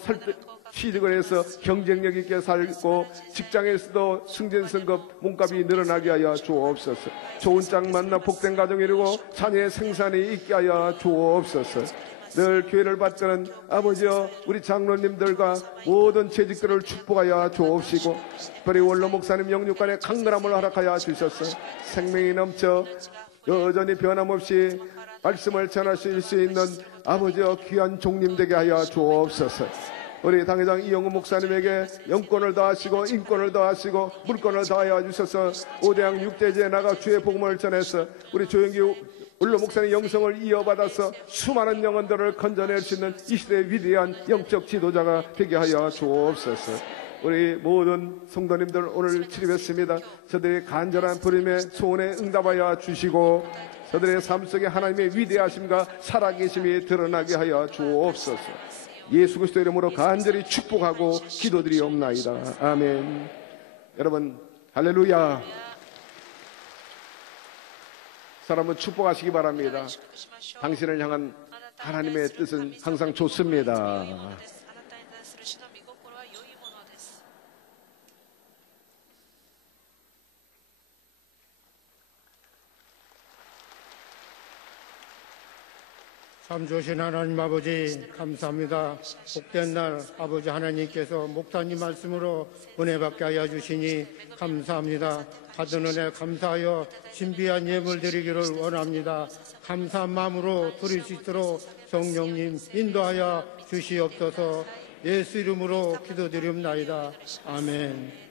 취직을 해서 경쟁력 있게 살고 직장에서도 승진승급 몸값이 늘어나게 하여 주옵소서. 좋은 짝 만나 복된 가정 이루고 자녀의 생산이 있게 하여 주옵소서. 늘 교회를 받드는 아버지여 우리 장로님들과 모든 재직들을 축복하여 주옵시고 특별히 원로 목사님 영육간의 강건함을 허락하여 주셔서 생명이 넘쳐 여전히 변함없이 말씀을 전하실 수 있는 아버지여 귀한 종님 되게 하여 주옵소서. 우리 당회장 이영우 목사님에게 영권을 더하시고 인권을 더하시고 물권을 더하여 주셔서 5대양 6대지에 나가 주의 복음을 전해서 우리 조영기 원로 목사님 영성을 이어받아서 수많은 영혼들을 건져낼 수 있는 이 시대의 위대한 영적 지도자가 되게 하여 주옵소서. 우리 모든 성도님들 오늘 출입했습니다. 저들의 간절한 부름에 소원에 응답하여 주시고 저들의 삶 속에 하나님의 위대하심과 살아계심이 드러나게 하여 주옵소서. 예수 그리스도 이름으로 간절히 축복하고 기도드리옵나이다. 아멘. 여러분 할렐루야. 사람은 축복하시기 바랍니다. 당신을 향한 하나님의 뜻은 항상 좋습니다. 참 좋으신 하나님 아버지 감사합니다. 복된 날 아버지 하나님께서 목사님 말씀으로 은혜 받게 하여 주시니 감사합니다. 받은 은혜 감사하여 신비한 예물 드리기를 원합니다. 감사한 마음으로 드릴 수 있도록 성령님 인도하여 주시옵소서. 예수 이름으로 기도드리옵나이다. 아멘.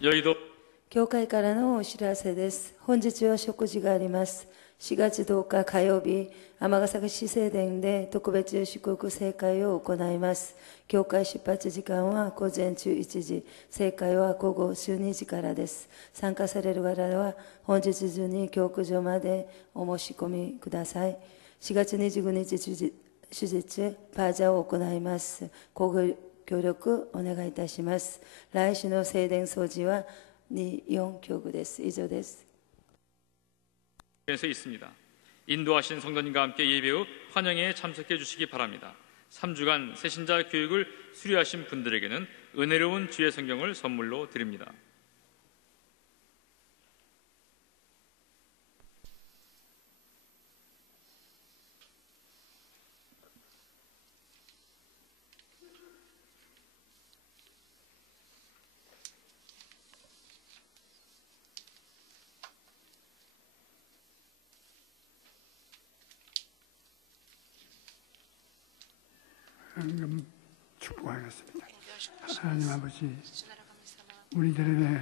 여의도 教会からのお知らせです。本日は食事があります。4月10日火曜日、尼崎市正殿で特別祝福聖会を行います。教会出発時間は午前中1時、聖会は午後12時からです。参加される方は本日中に教区所までお申し込みください。4月29日手術、パージャを行います。ご協力お願いいたします。来週の聖殿掃除は2、4教区です。以上です。에서 있습니다. 인도하신 성도님과 함께 예배 후 환영에 참석해 주시기 바랍니다. 3주간 새신자 교육을 수료하신 분들에게는 은혜로운 주의 성경을 선물로 드립니다. 방금 축복하겠습니다. 하나님 아버지, 우리들에게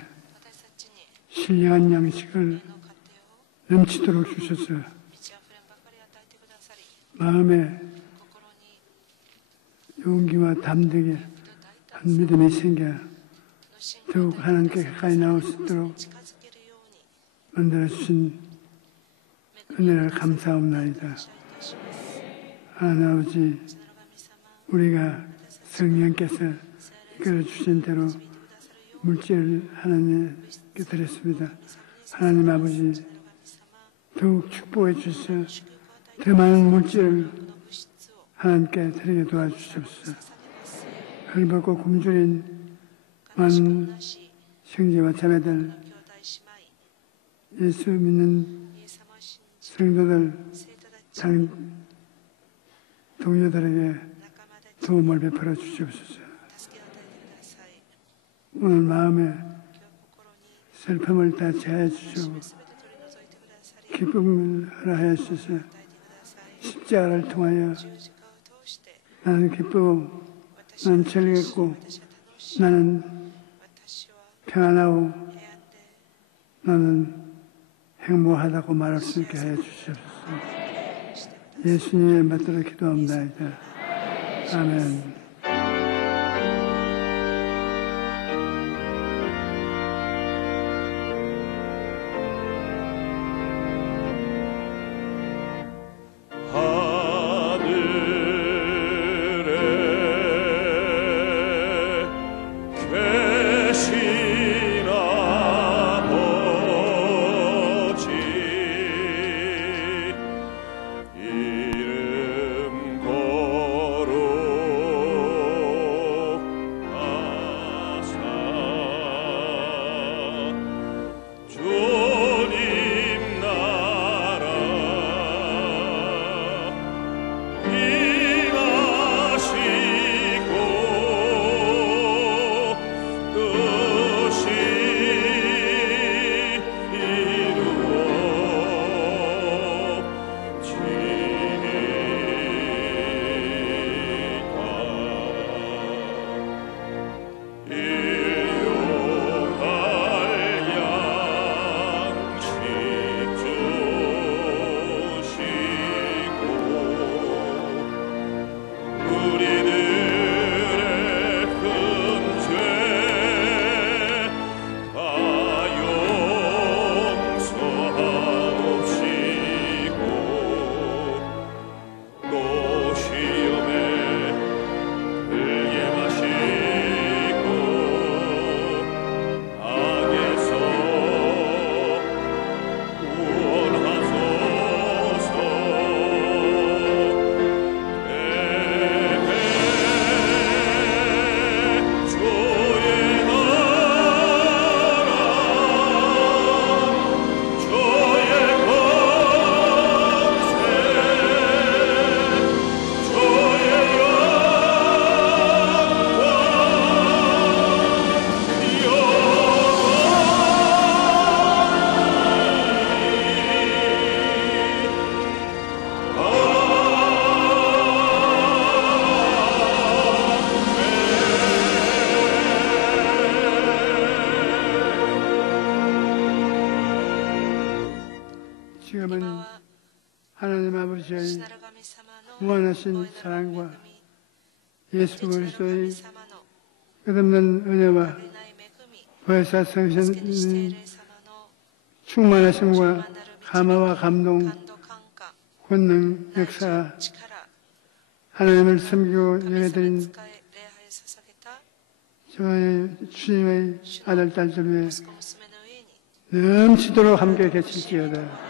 신령한 양식을 넘치도록 주셔서 마음에 용기와 담대게 한 믿음이 생겨 더욱 하나님께 가까이 나올 수 있도록 만들어주신 은혜를 감사합니다. 하나님 아버지, 우리가 성령께서 이끌어 주신 대로 물질을 하나님께 드렸습니다. 하나님 아버지, 더욱 축복해 주셔서 더 많은 물질을 하나님께 드리게 도와주시옵소서. 헐벗고 굶주린 많은 형제와 자매들, 예수 믿는 성도들, 동료들에게 도움을 베풀어 주시옵소서. 오늘 마음에 슬픔을 다 제하여 주시고 기쁨을 하여 주셔서 십자가를 통하여 나는 기쁘고 나는 즐겁고 나는 평안하고 나는 행복하다고 말할 수 있게 하여 주시옵소서. 예수님의 받들어 기도합니다. 아멘. 이름 거룩 하나님 아버지의 父なる神様の 무한하신 사랑과 예수 父なる 그리스도의 神様の 끝없는 은혜와 限りない恵み 보혜사 助けにしてい 성신의 る様の 충만하심과 감화와 감동, 感動感化 권능, 大 역사, 地力 하나님을 섬기고 神様に 예배드린 仕え礼拝を捧げた 저의 주님의 아들, 딸들 위해 息子娘の上に 넘치도록 함께 계실지어다.